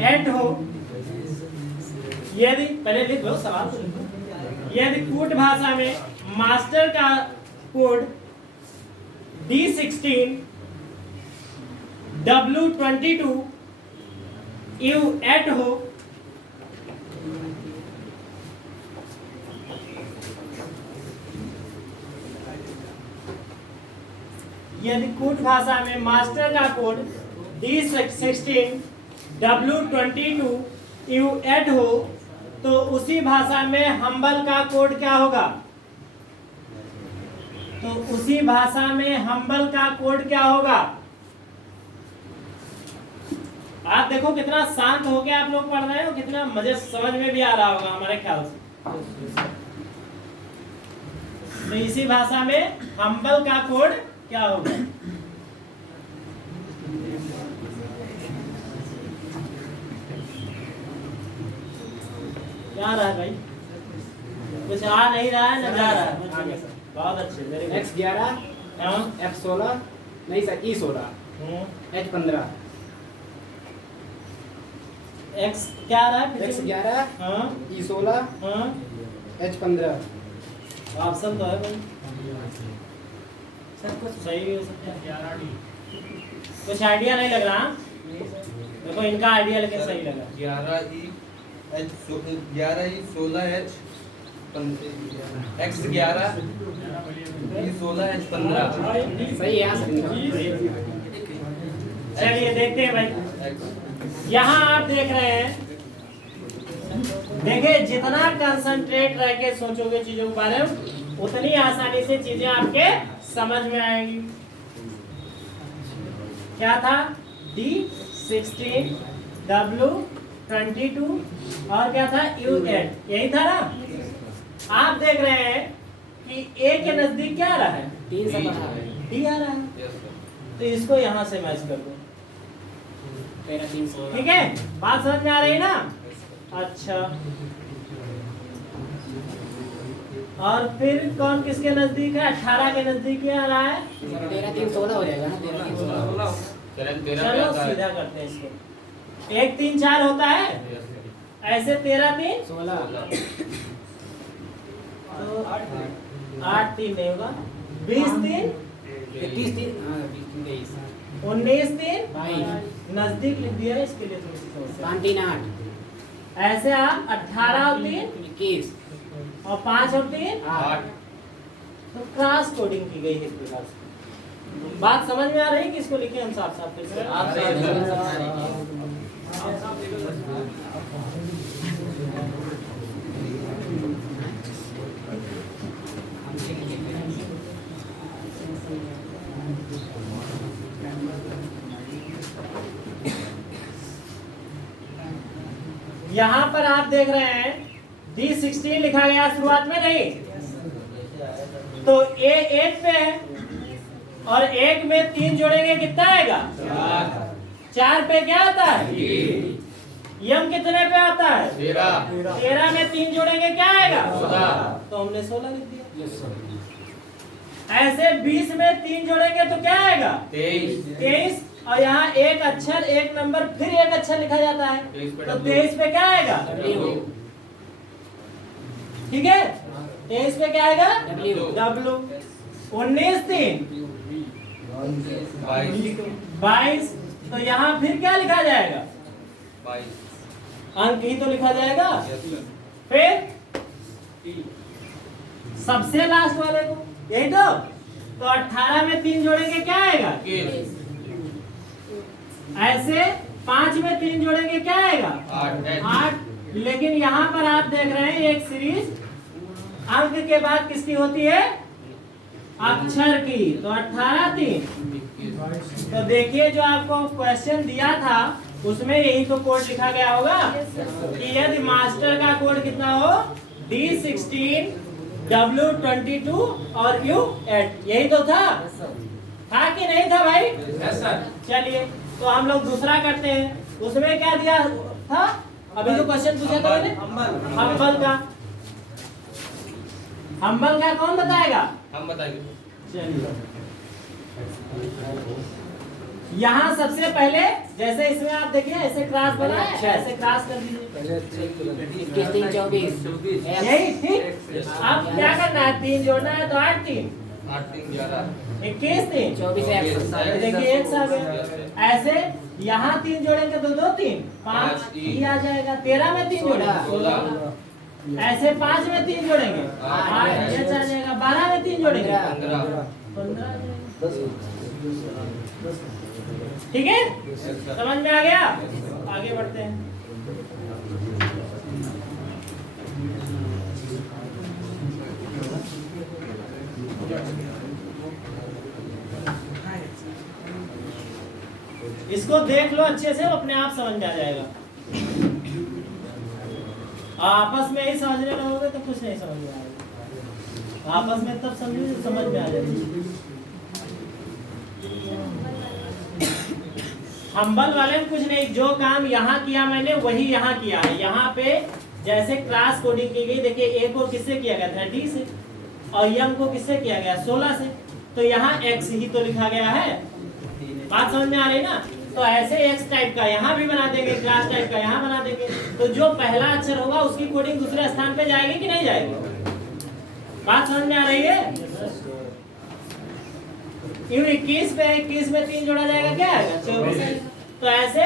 एट हो, यदि पहले लिख लो सवाल तो लिखो। यदि कूट भाषा में मास्टर का कोड D16 W22 एट हो, यदि कूट भाषा में मास्टर का कोड D16 W22 एट हो, तो उसी भाषा में हम्बल का कोड क्या होगा? तो उसी भाषा में हम्बल का कोड क्या होगा? आप देखो कितना शांत होके आप लोग पढ़ रहे हो, कितना मजे समझ में भी आ रहा होगा हमारे ख्याल से। तो इसी भाषा में हम्बल का कोड क्या होगा? क्या रहा है भाई? कुछ आ नहीं रहा है ना जा रहा है? आगे सर, बहुत अच्छे, वेरी गुड। X11 F16 नहीं सर E16 H15 एक्स क्या आ रहा है? X11 हाँ E16 हाँ, H15 ऑप्शन तो है भाई, सब कुछ सही भी हो सकता है। कुछ आइडिया नहीं लग रहा? देखो इनका आइडिया लेकिन सही लगा। 11E16H X11 E16H15 सही है सर। चलिए देखते हैं भाई, यहाँ आप देख रहे हैं, देखिए जितना कंसंट्रेट रह के सोचोगे चीजों के बारे में उतनी आसानी से चीजें आपके समझ में आएंगी। क्या था? D16 W22 और क्या था? U8, यही था ना? आप देख रहे हैं कि A के नजदीक क्या आ रहा है? 3 से बढ़ा D आ रहा है, तो इसको यहाँ से मैच कर दो। मेरा 316 ठीक है, बात समझ में आ रही है ना? अच्छा, और फिर कौन किसके नजदीक है? 18 के नजदीक ही आ रहा है। 13 3 16 हो जाएगा ना, 13 3 16। चलो सीधा करते हैं इसको। 1 3 4 होता है, ऐसे 13 3 16 तो 8 3 नहीं होगा, 20 3 21 3 हां 23 19 3 22 नजदीक लिख दिया है, इसके लिए थोड़ी सी समस्या। 5 3 8 ऐसे आप 18 और 3 21 और 5 और 3 8 तो क्रॉस कोडिंग की गई है इस प्रकार से। बात समझ में आ रही है कि इसको लिखे हम साफ साफ फिर से? आप यहाँ पर आप देख रहे हैं D16 लिखा गया शुरुआत में, नहीं तो A 1 पे है और 1 में 3 जोड़ेंगे कितना आएगा? 4 पे क्या आता है? यम कितने पे आता है? 13 में 3 जोड़ेंगे क्या आएगा? तो हमने 16 लिख दिया। ऐसे 20 में 3 जोड़ेंगे तो क्या आएगा? 23 और यहाँ एक अक्षर एक नंबर फिर एक अक्षर लिखा जाता है, तो 23 पे क्या आएगा? ठीक है, 23 पे क्या आएगा? W। 19 3 22, तो यहाँ फिर क्या लिखा जाएगा? अंक ही तो लिखा जाएगा। फिर सबसे लास्ट वाले को, यही तो 18 में 3 जोड़ेंगे क्या आएगा? ऐसे 5 में 3 जोड़ेंगे क्या आएगा? 8। लेकिन यहाँ पर आप देख रहे हैं एक सीरीज अंक के बाद किसकी होती है? अक्षर की। तो 18 3। तो देखिए जो आपको क्वेश्चन दिया था उसमें यही तो कोड लिखा गया होगा कि यदि मास्टर का कोड कितना हो D16 W22 और U8, यही तो था कि नहीं था भाई? Yes sir. चलिए तो हम लोग दूसरा करते हैं। उसमें क्या दिया था? अभी जो क्वेश्चन पूछा था मैंने हम्बल का कौन बताएगा? हम बताएंगे। चलिए यहाँ सबसे पहले जैसे इसमें आप देखिए ऐसे क्रॉस बना है, ऐसे क्रॉस कर दीजिए। 21 3 24 यही ठीक। अब क्या करना है? 3 जोड़ना है तो 8 3 21 3 24 देखिए एक आ गया। ऐसे यहाँ 3 जोड़ेंगे तो 2 3 5 ही आ जाएगा। 13 में 3 जोड़ेंगे, ऐसे 5 में 3 जोड़ेंगे 8 ये आ जाएगा। 12 में 3 जोड़ेंगे 15 ठीक है, समझ में आ गया? आगे बढ़ते हैं। इसको देख लो अच्छे से, अपने आप समझ में आ जाएगा। आपस में ही समझने लगोगे तो कुछ नहीं समझ में आएगा। आपस में तब समझो समझ में आ जाएगी। हम्बल वाले में कुछ नहीं, जो काम यहाँ किया मैंने वही यहाँ किया है। यहाँ पे जैसे क्रॉस कोडिंग की गई, देखिए ए को किससे किया गया था? D से, और यम को किससे किया गया? 16 से। तो यहाँ x ही तो लिखा गया है। बात समझ में आ रही ना? तो ऐसे x टाइप का यहाँ भी बना देंगे, क्रॉस टाइप का यहाँ बना देंगे। तो जो पहला अक्षर होगा उसकी कोडिंग दूसरे स्थान पे जाएगी कि नहीं जाएगी? बात समझ में आ रही है? 21 पे 21 में 3 जोड़ा जाएगा क्या आएगा? 24। तो ऐसे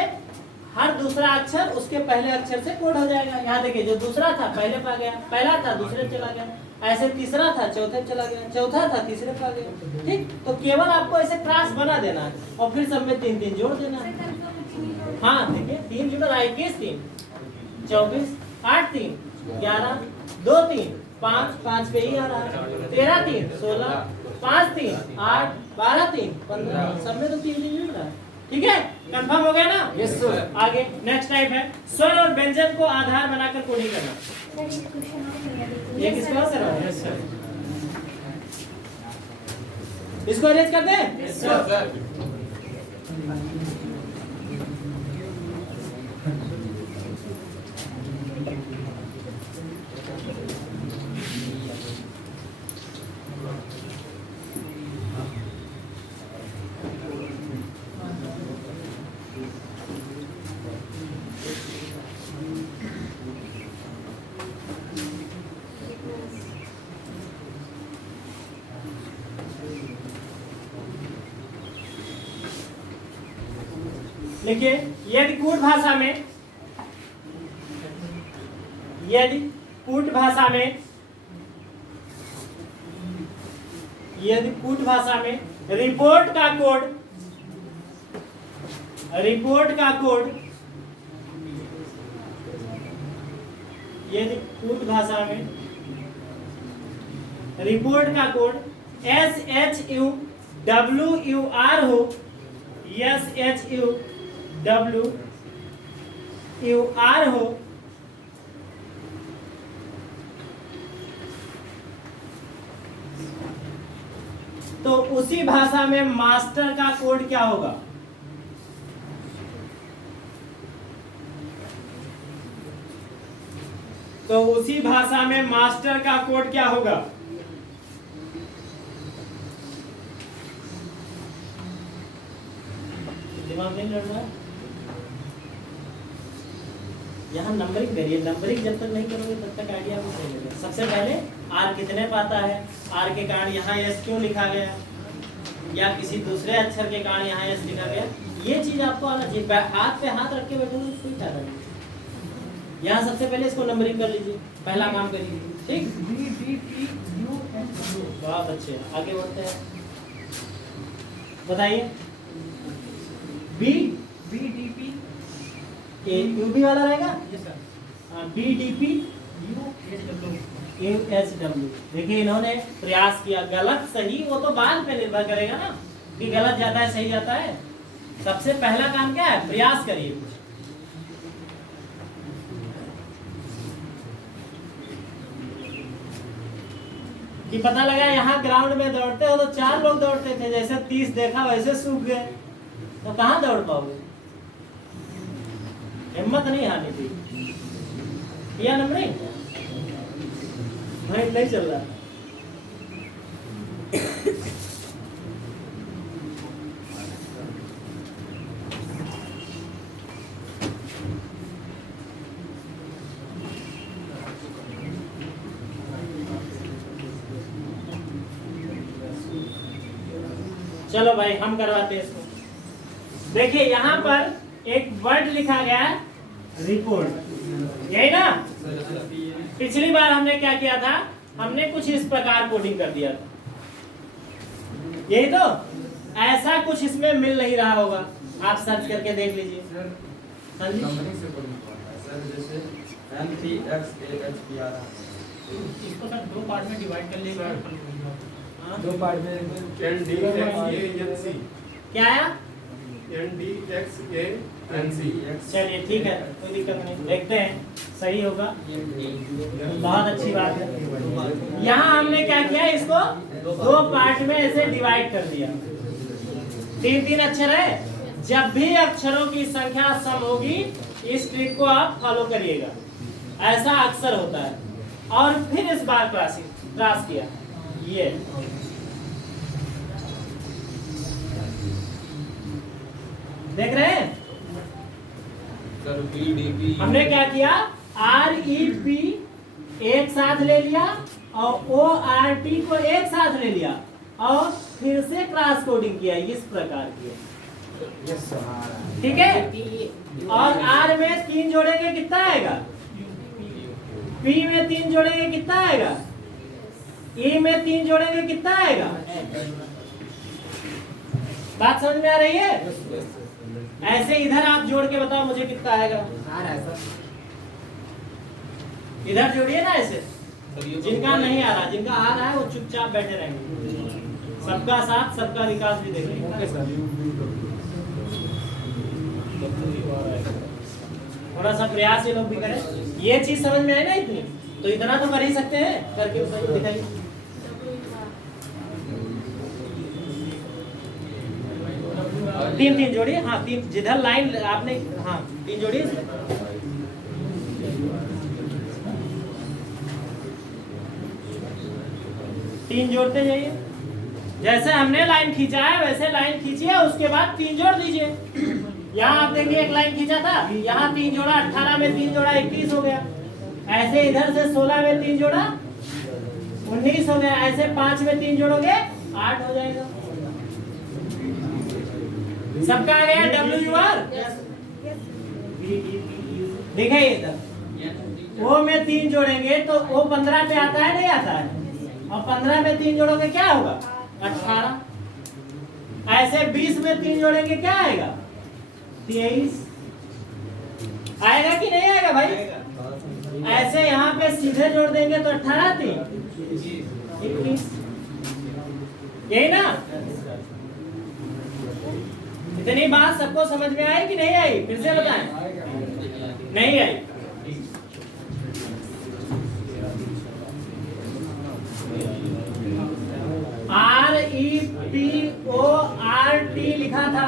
हर दूसरा अक्षर उसके पहले अक्षर से कोड हो जाएगा। यहाँ देखिए जो दूसरा था पहले पे आ गया, पहला था दूसरे चला गया, ऐसे तीसरा था चौथे चला गया, चौथा था तीसरे पे आ गया। ठीक, तो केवल आपको ऐसे क्रॉस बना देना है और फिर सब में 3 3 जोड़ देना है। हाँ देखिए 3 जुड़ा, 21 3 24 8 3 11 2 3 5 5 पे ही आ रहा है, 13 3 16 5 3 8 12 3 15, सब में तो 3 3 जुड़ रहा है। ठीक है, कंफर्म हो गया ना? Yes sir. आगे नेक्स्ट टाइप है स्वर और व्यंजन को आधार बनाकर कोडिंग करना। ये किसको कर रहा है? इसको अरेंज कर दें? सर लिखिए, यदि कूट भाषा में, यदि कूट भाषा में, यदि कूट भाषा में रिपोर्ट का कोड, रिपोर्ट का कोड, यदि कूट भाषा में रिपोर्ट का कोड SHUWUR हो, SHUWUR हो, तो उसी भाषा में मास्टर का कोड क्या होगा? तो उसी भाषा में मास्टर का कोड क्या होगा? दिमाग नहीं लड़ रहा है? यहाँ नंबरिंग करिए, नंबरिंग जब तक नहीं करोगे तब तक आइडिया आपको सही लगेगा। सबसे पहले आर कितने पाता है, आर के कारण यहाँ एस क्यों लिखा गया, या किसी दूसरे अक्षर के कारण यहाँ एस लिखा गया, ये चीज आपको आना चाहिए। हाथ पे हाथ रख के बैठोगे तो कोई फायदा नहीं। यहाँ सबसे पहले इसको नंबरिंग कर लीजिए, पहला काम करिए, ठीक। बहुत अच्छे, आगे बढ़ते हैं, बताइए। BDP यूबी वाला रहेगा, BDP UHW। देखिए इन्होंने प्रयास किया, गलत सही वो तो बाद पे निर्भर करेगा ना कि गलत जाता है सही जाता है। सबसे पहला काम क्या है, प्रयास करिए कुछ। कि पता लगा यहाँ ग्राउंड में दौड़ते हो तो 4 लोग दौड़ते थे, जैसे 30 देखा वैसे सूख गए, तो कहाँ दौड़ पाओगे? हिम्मत नहीं हारनी थी। या नंबर भाई नहीं चल रहा। चलो भाई हम करवाते हैं इसको। देखिए यहाँ पर एक वर्ड लिखा गया है रिपोर्ट, यही ना? पिछली बार हमने क्या किया था, हमने कुछ इस प्रकार कोडिंग कर दिया था, यही तो। ऐसा कुछ इसमें मिल नहीं रहा होगा, आप सर्च करके देख लीजिए। हाँ जी, इसको सर 2 पार्ट में डिवाइड कर लेंगे। 2 पार्ट में क्या आया? NDXANC। चलिए ठीक है, कोई दिक्कत नहीं, देखते हैं सही होगा, बहुत अच्छी बात है। यहाँ हमने क्या किया, इसको 2 पार्ट में ऐसे डिवाइड कर दिया। 3-3 अक्षर है, जब भी अक्षरों की संख्या सम होगी इस ट्रिक को आप फॉलो करिएगा, ऐसा अक्सर होता है। और फिर इस बार क्रॉस किया, ये देख रहे हैं? हमने क्या किया, REP एक साथ ले लिया और ORT को एक साथ ले लिया और फिर से क्रॉस कोडिंग किया, इस प्रकार किया, ठीक है। और R में 3 जोड़ेंगे कितना आएगा, P में 3 जोड़ेंगे कितना आएगा, E में 3 जोड़ेंगे कितना आएगा। बात समझ में आ रही है? ऐसे इधर आप जोड़ के बताओ मुझे कितना आएगा। इधर जोड़िए ना ऐसे, जिनका नहीं आ रहा, जिनका आ रहा है वो चुपचाप बैठे रहेंगे। सबका साथ सबका विकास भी देखेंगे। थोड़ा सा प्रयास ये लोग भी करें, ये चीज समझ में है ना इतनी, तो इतना तो कर ही सकते हैं, करके दिखाइए। तीन जोड़िए, हाँ 3 जिधर लाइन आपने, हाँ 3 जोड़िए। तीन जोड़ते जाइए, जैसे हमने लाइन खींचा है वैसे लाइन खींचिए, उसके बाद 3 जोड़ दीजिए। यहाँ आप देखिए एक लाइन खींचा था, यहाँ 3 जोड़ा, 18 में 3 जोड़ा 21 हो गया। ऐसे इधर से 16 में 3 जोड़ा 19 हो गया। ऐसे 5 में 3 जोड़ोगे 8 हो जाएगा। सबका आ गया WUR? देखिए इधर O में 3 जोड़ेंगे तो O 15 पे आता है नहीं आता है, और 15 में 3 जोड़ोगे क्या होगा 18। ऐसे 20 में 3 जोड़ेंगे क्या आएगा 23। आएगा कि नहीं आएगा भाई? ऐसे यहाँ पे सीधे जोड़ देंगे तो 18 3 21, यही ना? इतनी बात सबको समझ में आई कि नहीं आई? फिर से बताएं। नहीं आई? REPORT लिखा था।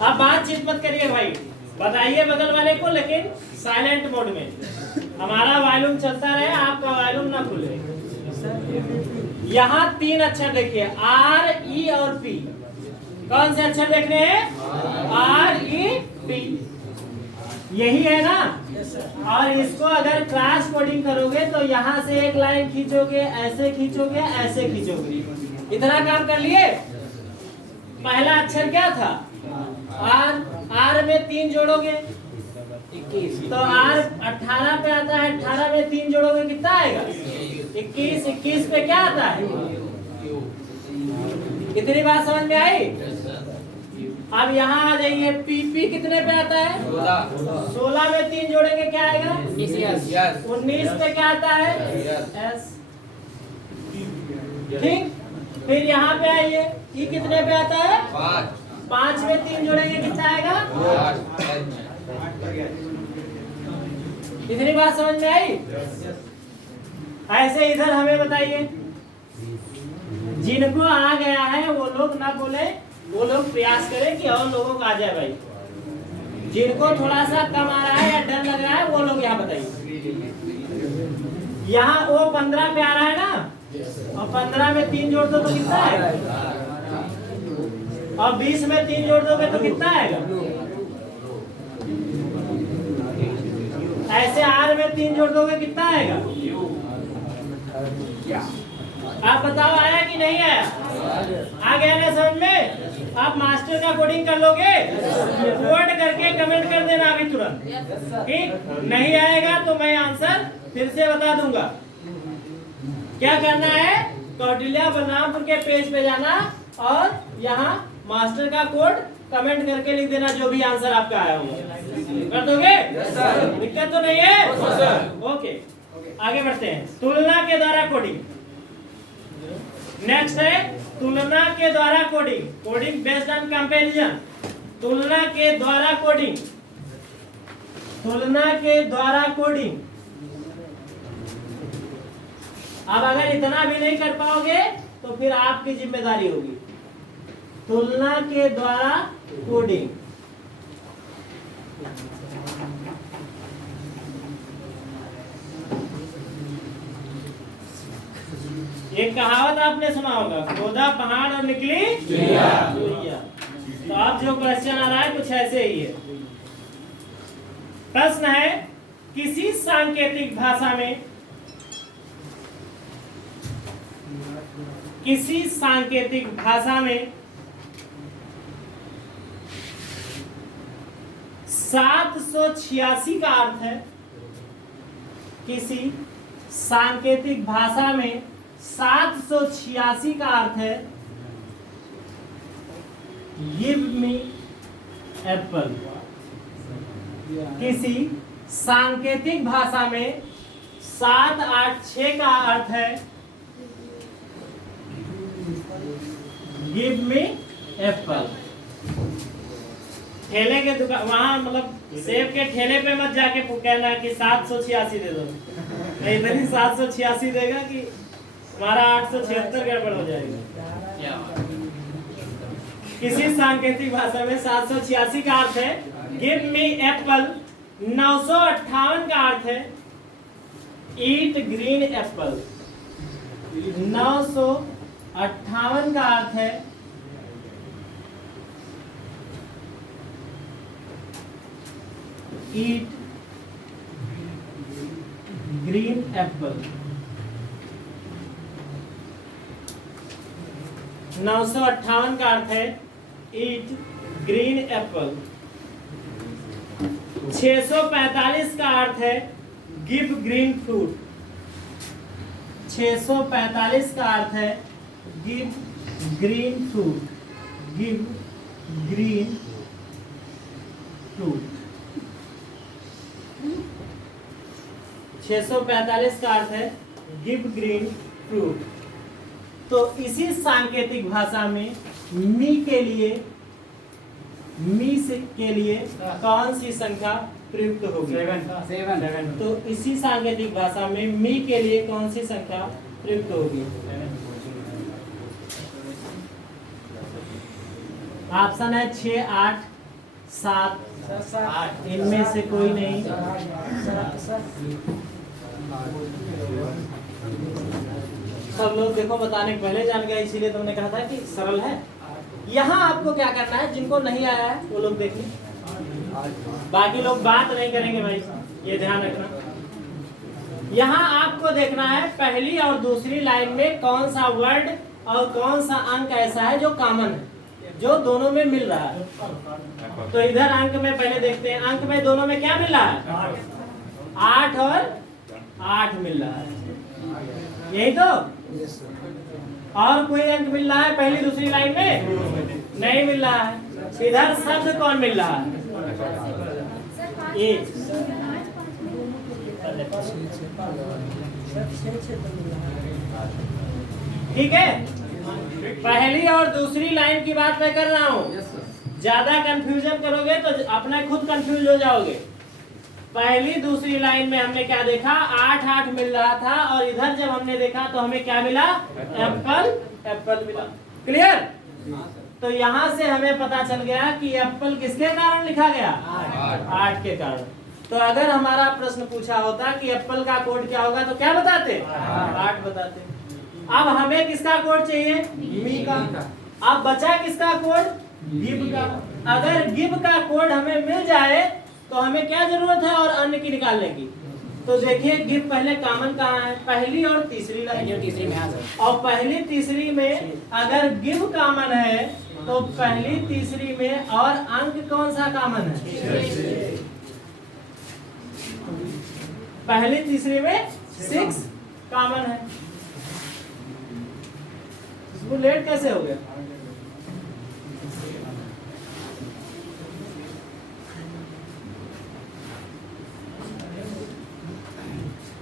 अब बातचीत मत करिए भाई, बताइए बगल वाले को, लेकिन साइलेंट मोड में। हमारा वॉल्यूम चलता रहे, आपका वॉल्यूम ना खुले। यहाँ 3 अक्षर देखिए, R, E और P। कौन से अक्षर देखने हैं? R, E, P, यही है ना? और इसको अगर क्रॉस कोडिंग करोगे तो यहाँ से एक लाइन खींचोगे, ऐसे खींचोगे, ऐसे खींचोगे। इतना काम कर लिए। पहला अक्षर क्या था? R में 3 जोड़ोगे 21, तो R 18 पे आता है, 18 में 3 जोड़ोगे कितना आएगा 21, 21 पे क्या आता है? इतनी बात समझ में आई? अब यहाँ आ जाइए, PP कितने पे आता है? 16 में 3 जोड़ेंगे क्या आएगा 19 पे क्या आता है S। ठीक, फिर यहाँ पे आइए, E कितने पे आता है 5 में 3 जोड़ेंगे कितना आएगा 8। इतनी बात समझ में आई? ऐसे इधर हमें बताइए, जिनको आ गया है वो लोग ना बोले, वो लोग प्रयास करें कि और लोगों को आ जाए भाई। जिनको थोड़ा सा कम आ रहा है या डर लग रहा है वो लोग यहाँ बताइए। यहाँ वो 15 पे आ रहा है ना, और 15 में 3 जोड़ दो तो कितना आएगा, और 20 में 3 जोड़ दोगे तो कितना आएगा? ऐसे R में 3 जोड़ दोगे कितना आएगा? आप बताओ आया कि नहीं आया? आ गया ना समझ में? आप मास्टर का कोडिंग कर लोगे? कोड करके कमेंट कर देना अभी तुरंत। ठीक, नहीं आएगा तो मैं आंसर फिर से बता दूंगा। क्या करना है? कौटिल्य बलरामपुर के पेज पे जाना और यहाँ मास्टर का कोड कमेंट करके लिख देना, जो भी आंसर आपका आया होगा। कर दोगे? दिक्कत तो नहीं है? ओके, आगे बढ़ते हैं। तुलना के द्वारा कोडिंग। नेक्स्ट है तुलना के द्वारा coding, coding based on comparison. तुलना के द्वारा कोडिंग, तुलना के द्वारा कोडिंग। अब अगर इतना भी नहीं कर पाओगे तो फिर आपकी जिम्मेदारी होगी। तुलना के द्वारा कोडिंग, एक कहावत आपने सुना होगा, खोदा पहाड़ और निकली चुइया। तो अब जो क्वेश्चन आ रहा है कुछ ऐसे ही है। प्रश्न है, किसी सांकेतिक भाषा में, किसी सांकेतिक भाषा में 786 का अर्थ है, किसी सांकेतिक भाषा में 786 का अर्थ है गिव मी एप्पल। किसी सांकेतिक भाषा में 786 का अर्थ है गिव मी एप्पल। ठेले के दुकान, वहां मतलब सेब के ठेले पे मत जाके कहना कि 786 दे दो, नहीं इतनी 786 देगा कि हमारा 876 गड़बड़ हो जाएगा। किसी सांकेतिक भाषा में 786 का अर्थ है गिव मी एप्पल। 958 का अर्थ है ईट ग्रीन एप्पल। 958 का अर्थ है ईट ग्रीन एप्पल। 958 का अर्थ है ईट ग्रीन एप्पल। 645 का अर्थ है गिव ग्रीन फ्रूट। 645 का अर्थ है give green fruit, give green fruit. 645 का अर्थ है गिव ग्रीन फ्रूट। तो इसी सांकेतिक भाषा में मी के लिए कौन सी संख्या प्रयुक्त होगी? 7 तो इसी सांकेतिक भाषा में मी के लिए कौन सी संख्या प्रयुक्त होगी? ऑप्शन है 6, 8, 7, इनमें से कोई नहीं। सब लोग देखो बताने के पहले जान गए, इसीलिए तुमने कहा था कि सरल है। यहाँ आपको क्या करना है, जिनको नहीं आया है वो लोग देख लें, बाकी लोग बात नहीं करेंगे भाई, ये ध्यान रखना। यहाँ आपको देखना है पहली और दूसरी लाइन में कौन सा वर्ड और कौन सा अंक ऐसा है जो कॉमन है, जो दोनों में मिल रहा है। तो इधर अंक में पहले देखते हैं, अंक में दोनों में क्या मिल रहा है? 8 और 8 मिल रहा है, यही तो। और कोई अंक मिल रहा है पहली दूसरी लाइन में? नहीं मिल रहा है। इधर शब्द कौन मिल रहा है? एक। ठीक है, पहली और दूसरी लाइन की बात मैं कर रहा हूँ। ज्यादा कंफ्यूजन करोगे तो अपना खुद कंफ्यूज हो जाओगे। पहली दूसरी लाइन में हमने क्या देखा? 8, 8 मिल रहा था, और इधर जब हमने देखा तो हमें क्या मिला? एप्पल, एप्पल मिला। क्लियर? तो यहाँ से हमें पता चल गया कि एप्पल किसके कारण लिखा गया? 8 के कारण। तो अगर हमारा प्रश्न पूछा होता कि एप्पल का कोड क्या होगा तो क्या बताते? 8 बताते। अब हमें किसका कोड चाहिए? मी का। अब बचा किसका कोड? गिव का। अगर गिव का कोड हमें मिल जाए तो हमें क्या जरूरत है और अन्य की निकालने की? तो देखिए गिव पहले कॉमन कहाँ है? पहली और तीसरी लाइन। तीसरी में और पहली तीसरी में अगर गिव कॉमन है तो पहली तीसरी में और अंक कौन सा कॉमन है? पहली तीसरी में 6 कॉमन है। इसको लेट कैसे हो गया?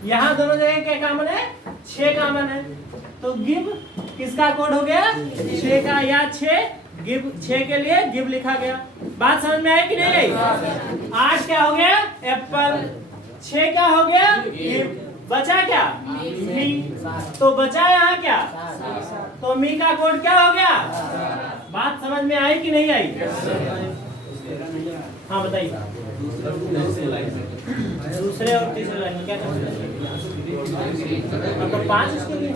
यहाँ दोनों जगह क्या कॉमन है? 6 कॉमन है। तो गिव किसका कोड हो गया? 6 का, या 6 गिव, 6 के लिए गिव लिखा गया। बात समझ में आई कि नहीं आई? 8 क्या हो गया? एप्पल। 6 क्या हो गया? गिव। बचा क्या? मी। तो बचा यहाँ क्या? तो मी का कोड क्या हो गया? बात समझ में आई कि नहीं आई? हाँ बताइए। दूसरे और तीसरे लाइन में क्या करना है? मतलब 5 इसके लिए।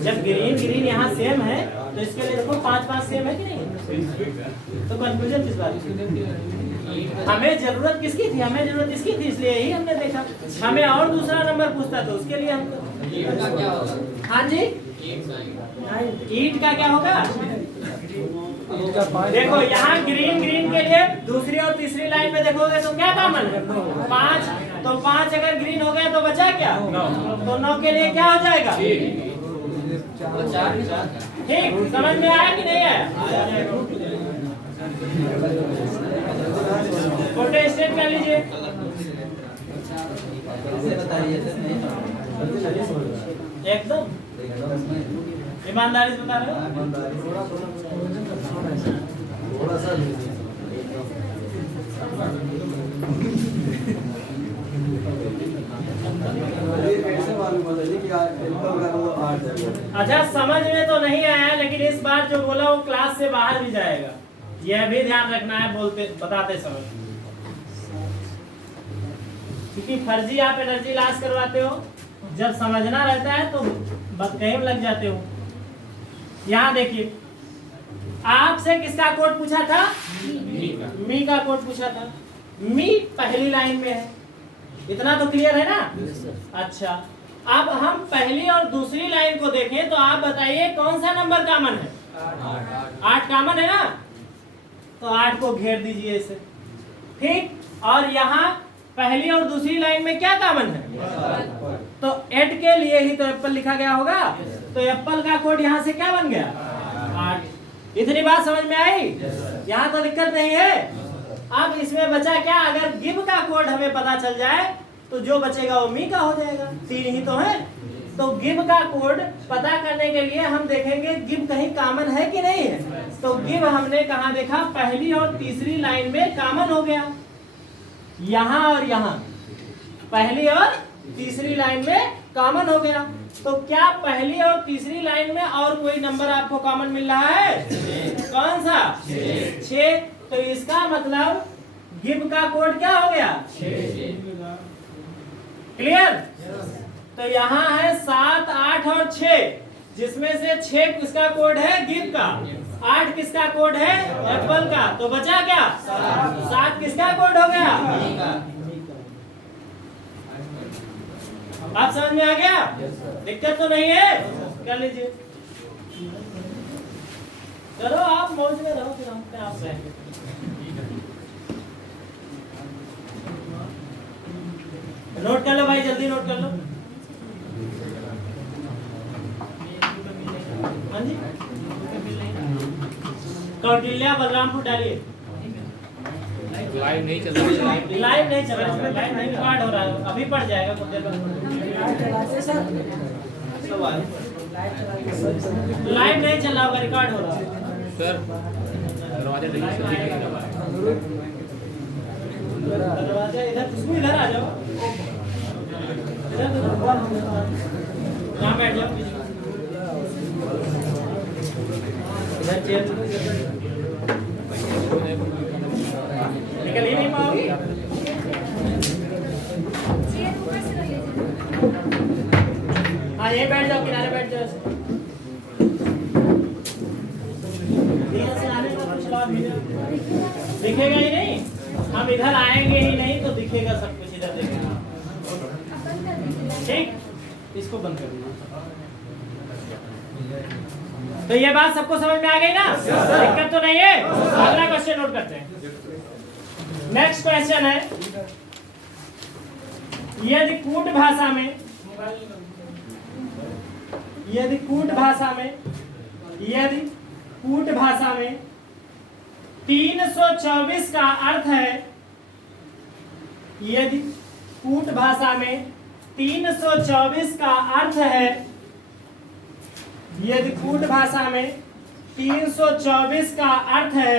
जब ग्रीन ग्रीन यहाँ सेम है तो इसके लिए देखो 5 सेम है कि नहीं? तो कंफ्यूजन किस बात की? हमें जरूरत किसकी थी? हमें जरूरत इसकी थी, इसलिए यही हमने देखा। हमें और दूसरा नंबर पूछता तो उसके लिए हम। हाँ जी, ईट का क्या होगा? देखो यहाँ ग्रीन ग्रीन के लिए दूसरी और तीसरी लाइन में देखोगे तो क्या कॉमन है? 5। तो 5 अगर ग्रीन हो गया तो बचा क्या? 9। तो 9 के लिए क्या हो जाएगा? ठीक, समझ में आया कि नहीं आया? फोटो स्टेट कर लीजिए। एकदम ईमानदारी से बता रहे हो? थोड़ा सा अच्छा, समझ में तो नहीं आया, लेकिन इस बार जो बोला वो क्लास से बाहर भी जाएगा, यह भी ध्यान रखना है बोलते बताते समय, क्योंकि फर्जी आप एनर्जी लॉस करवाते हो। जब समझना रहता है तो कहीं लग जाते हो। यहाँ देखिए, आपसे किसका कोड पूछा था? मी का कोड पूछा था। मी पहली लाइन में है, इतना तो क्लियर है ना? अच्छा, अब हम पहली और दूसरी लाइन को देखें तो आप बताइए कौन सा नंबर कॉमन है? 8 कॉमन है ना, तो 8 को घेर दीजिए इसे, ठीक। और यहाँ पहली और दूसरी लाइन में क्या कॉमन है, तो 8 के लिए ही तो एप्पल लिखा गया होगा, तो एप्पल का कोड यहाँ से क्या बन गया, 8। इतनी बात समझ में आई, यहाँ तो दिक्कत नहीं है। अब इसमें बचा क्या, अगर गिव का कोड हमें पता चल जाए तो जो बचेगा वो मी का हो जाएगा, 3 ही तो है। तो गिव का कोड पता करने के लिए हम देखेंगे गिव कहीं कॉमन है कि नहीं है। तो गिव हमने कहाँ देखा, पहली और तीसरी लाइन में कॉमन हो गया, यहाँ और यहाँ पहली और तीसरी लाइन में कॉमन हो गया। तो क्या पहली और तीसरी लाइन में और कोई नंबर आपको कॉमन मिल रहा है, कौन सा, 6। तो इसका मतलब गिव का कोड क्या हो गया, 6। क्लियर। तो यहाँ है 7, 8 और 6, जिसमें से 6 किसका कोड है, गिव का, 8 किसका कोड है, एप्पल का। तो बचा क्या, 7 किसका कोड हो गया, आप समझ में आ गया, दिक्कत तो नहीं है, कर लीजिए। चलो आप मौज में रहो, फिर हम अपने आप रहेंगे। नोट कर लो भाई, जल्दी नोट कर लो। हाँ जी, कौटिल्या बलरामपुर डालिए। लाइव नहीं चल रहा है, लाइव नहीं चल रहा है, लाइव नहीं रिकॉर्ड हो रहा है, अभी पड़ जाएगा कुछ देर बाद। लाइव नहीं चल रहा होगा, रिकॉर्ड हो रहा है सर। दरवाजा दरवाजा इधर, तुम इधर आ जाओ, यहाँ बैठ जाओ, इधर चेयर निकल ही नहीं पाओगी। हाँ ये बैठ जाओ, किनारे बैठ जाओ। से आने का कुछ लाभ दिखेगा ही नहीं, हम इधर आएंगे ही नहीं तो दिखेगा सब कुछ, इधर देखेगा, ठीक। इसको बंद कर दीजिए। तो ये बात सबको समझ में आ गई ना, दिक्कत तो नहीं है। अगला क्वेश्चन नोट करते हैं। नेक्स्ट क्वेश्चन है, यदि कूट भाषा में, यदि कूट भाषा में, यदि कूट भाषा में 324 का अर्थ है, यदि कूट भाषा में 324 का अर्थ है, यदि कूट भाषा में 324 का अर्थ है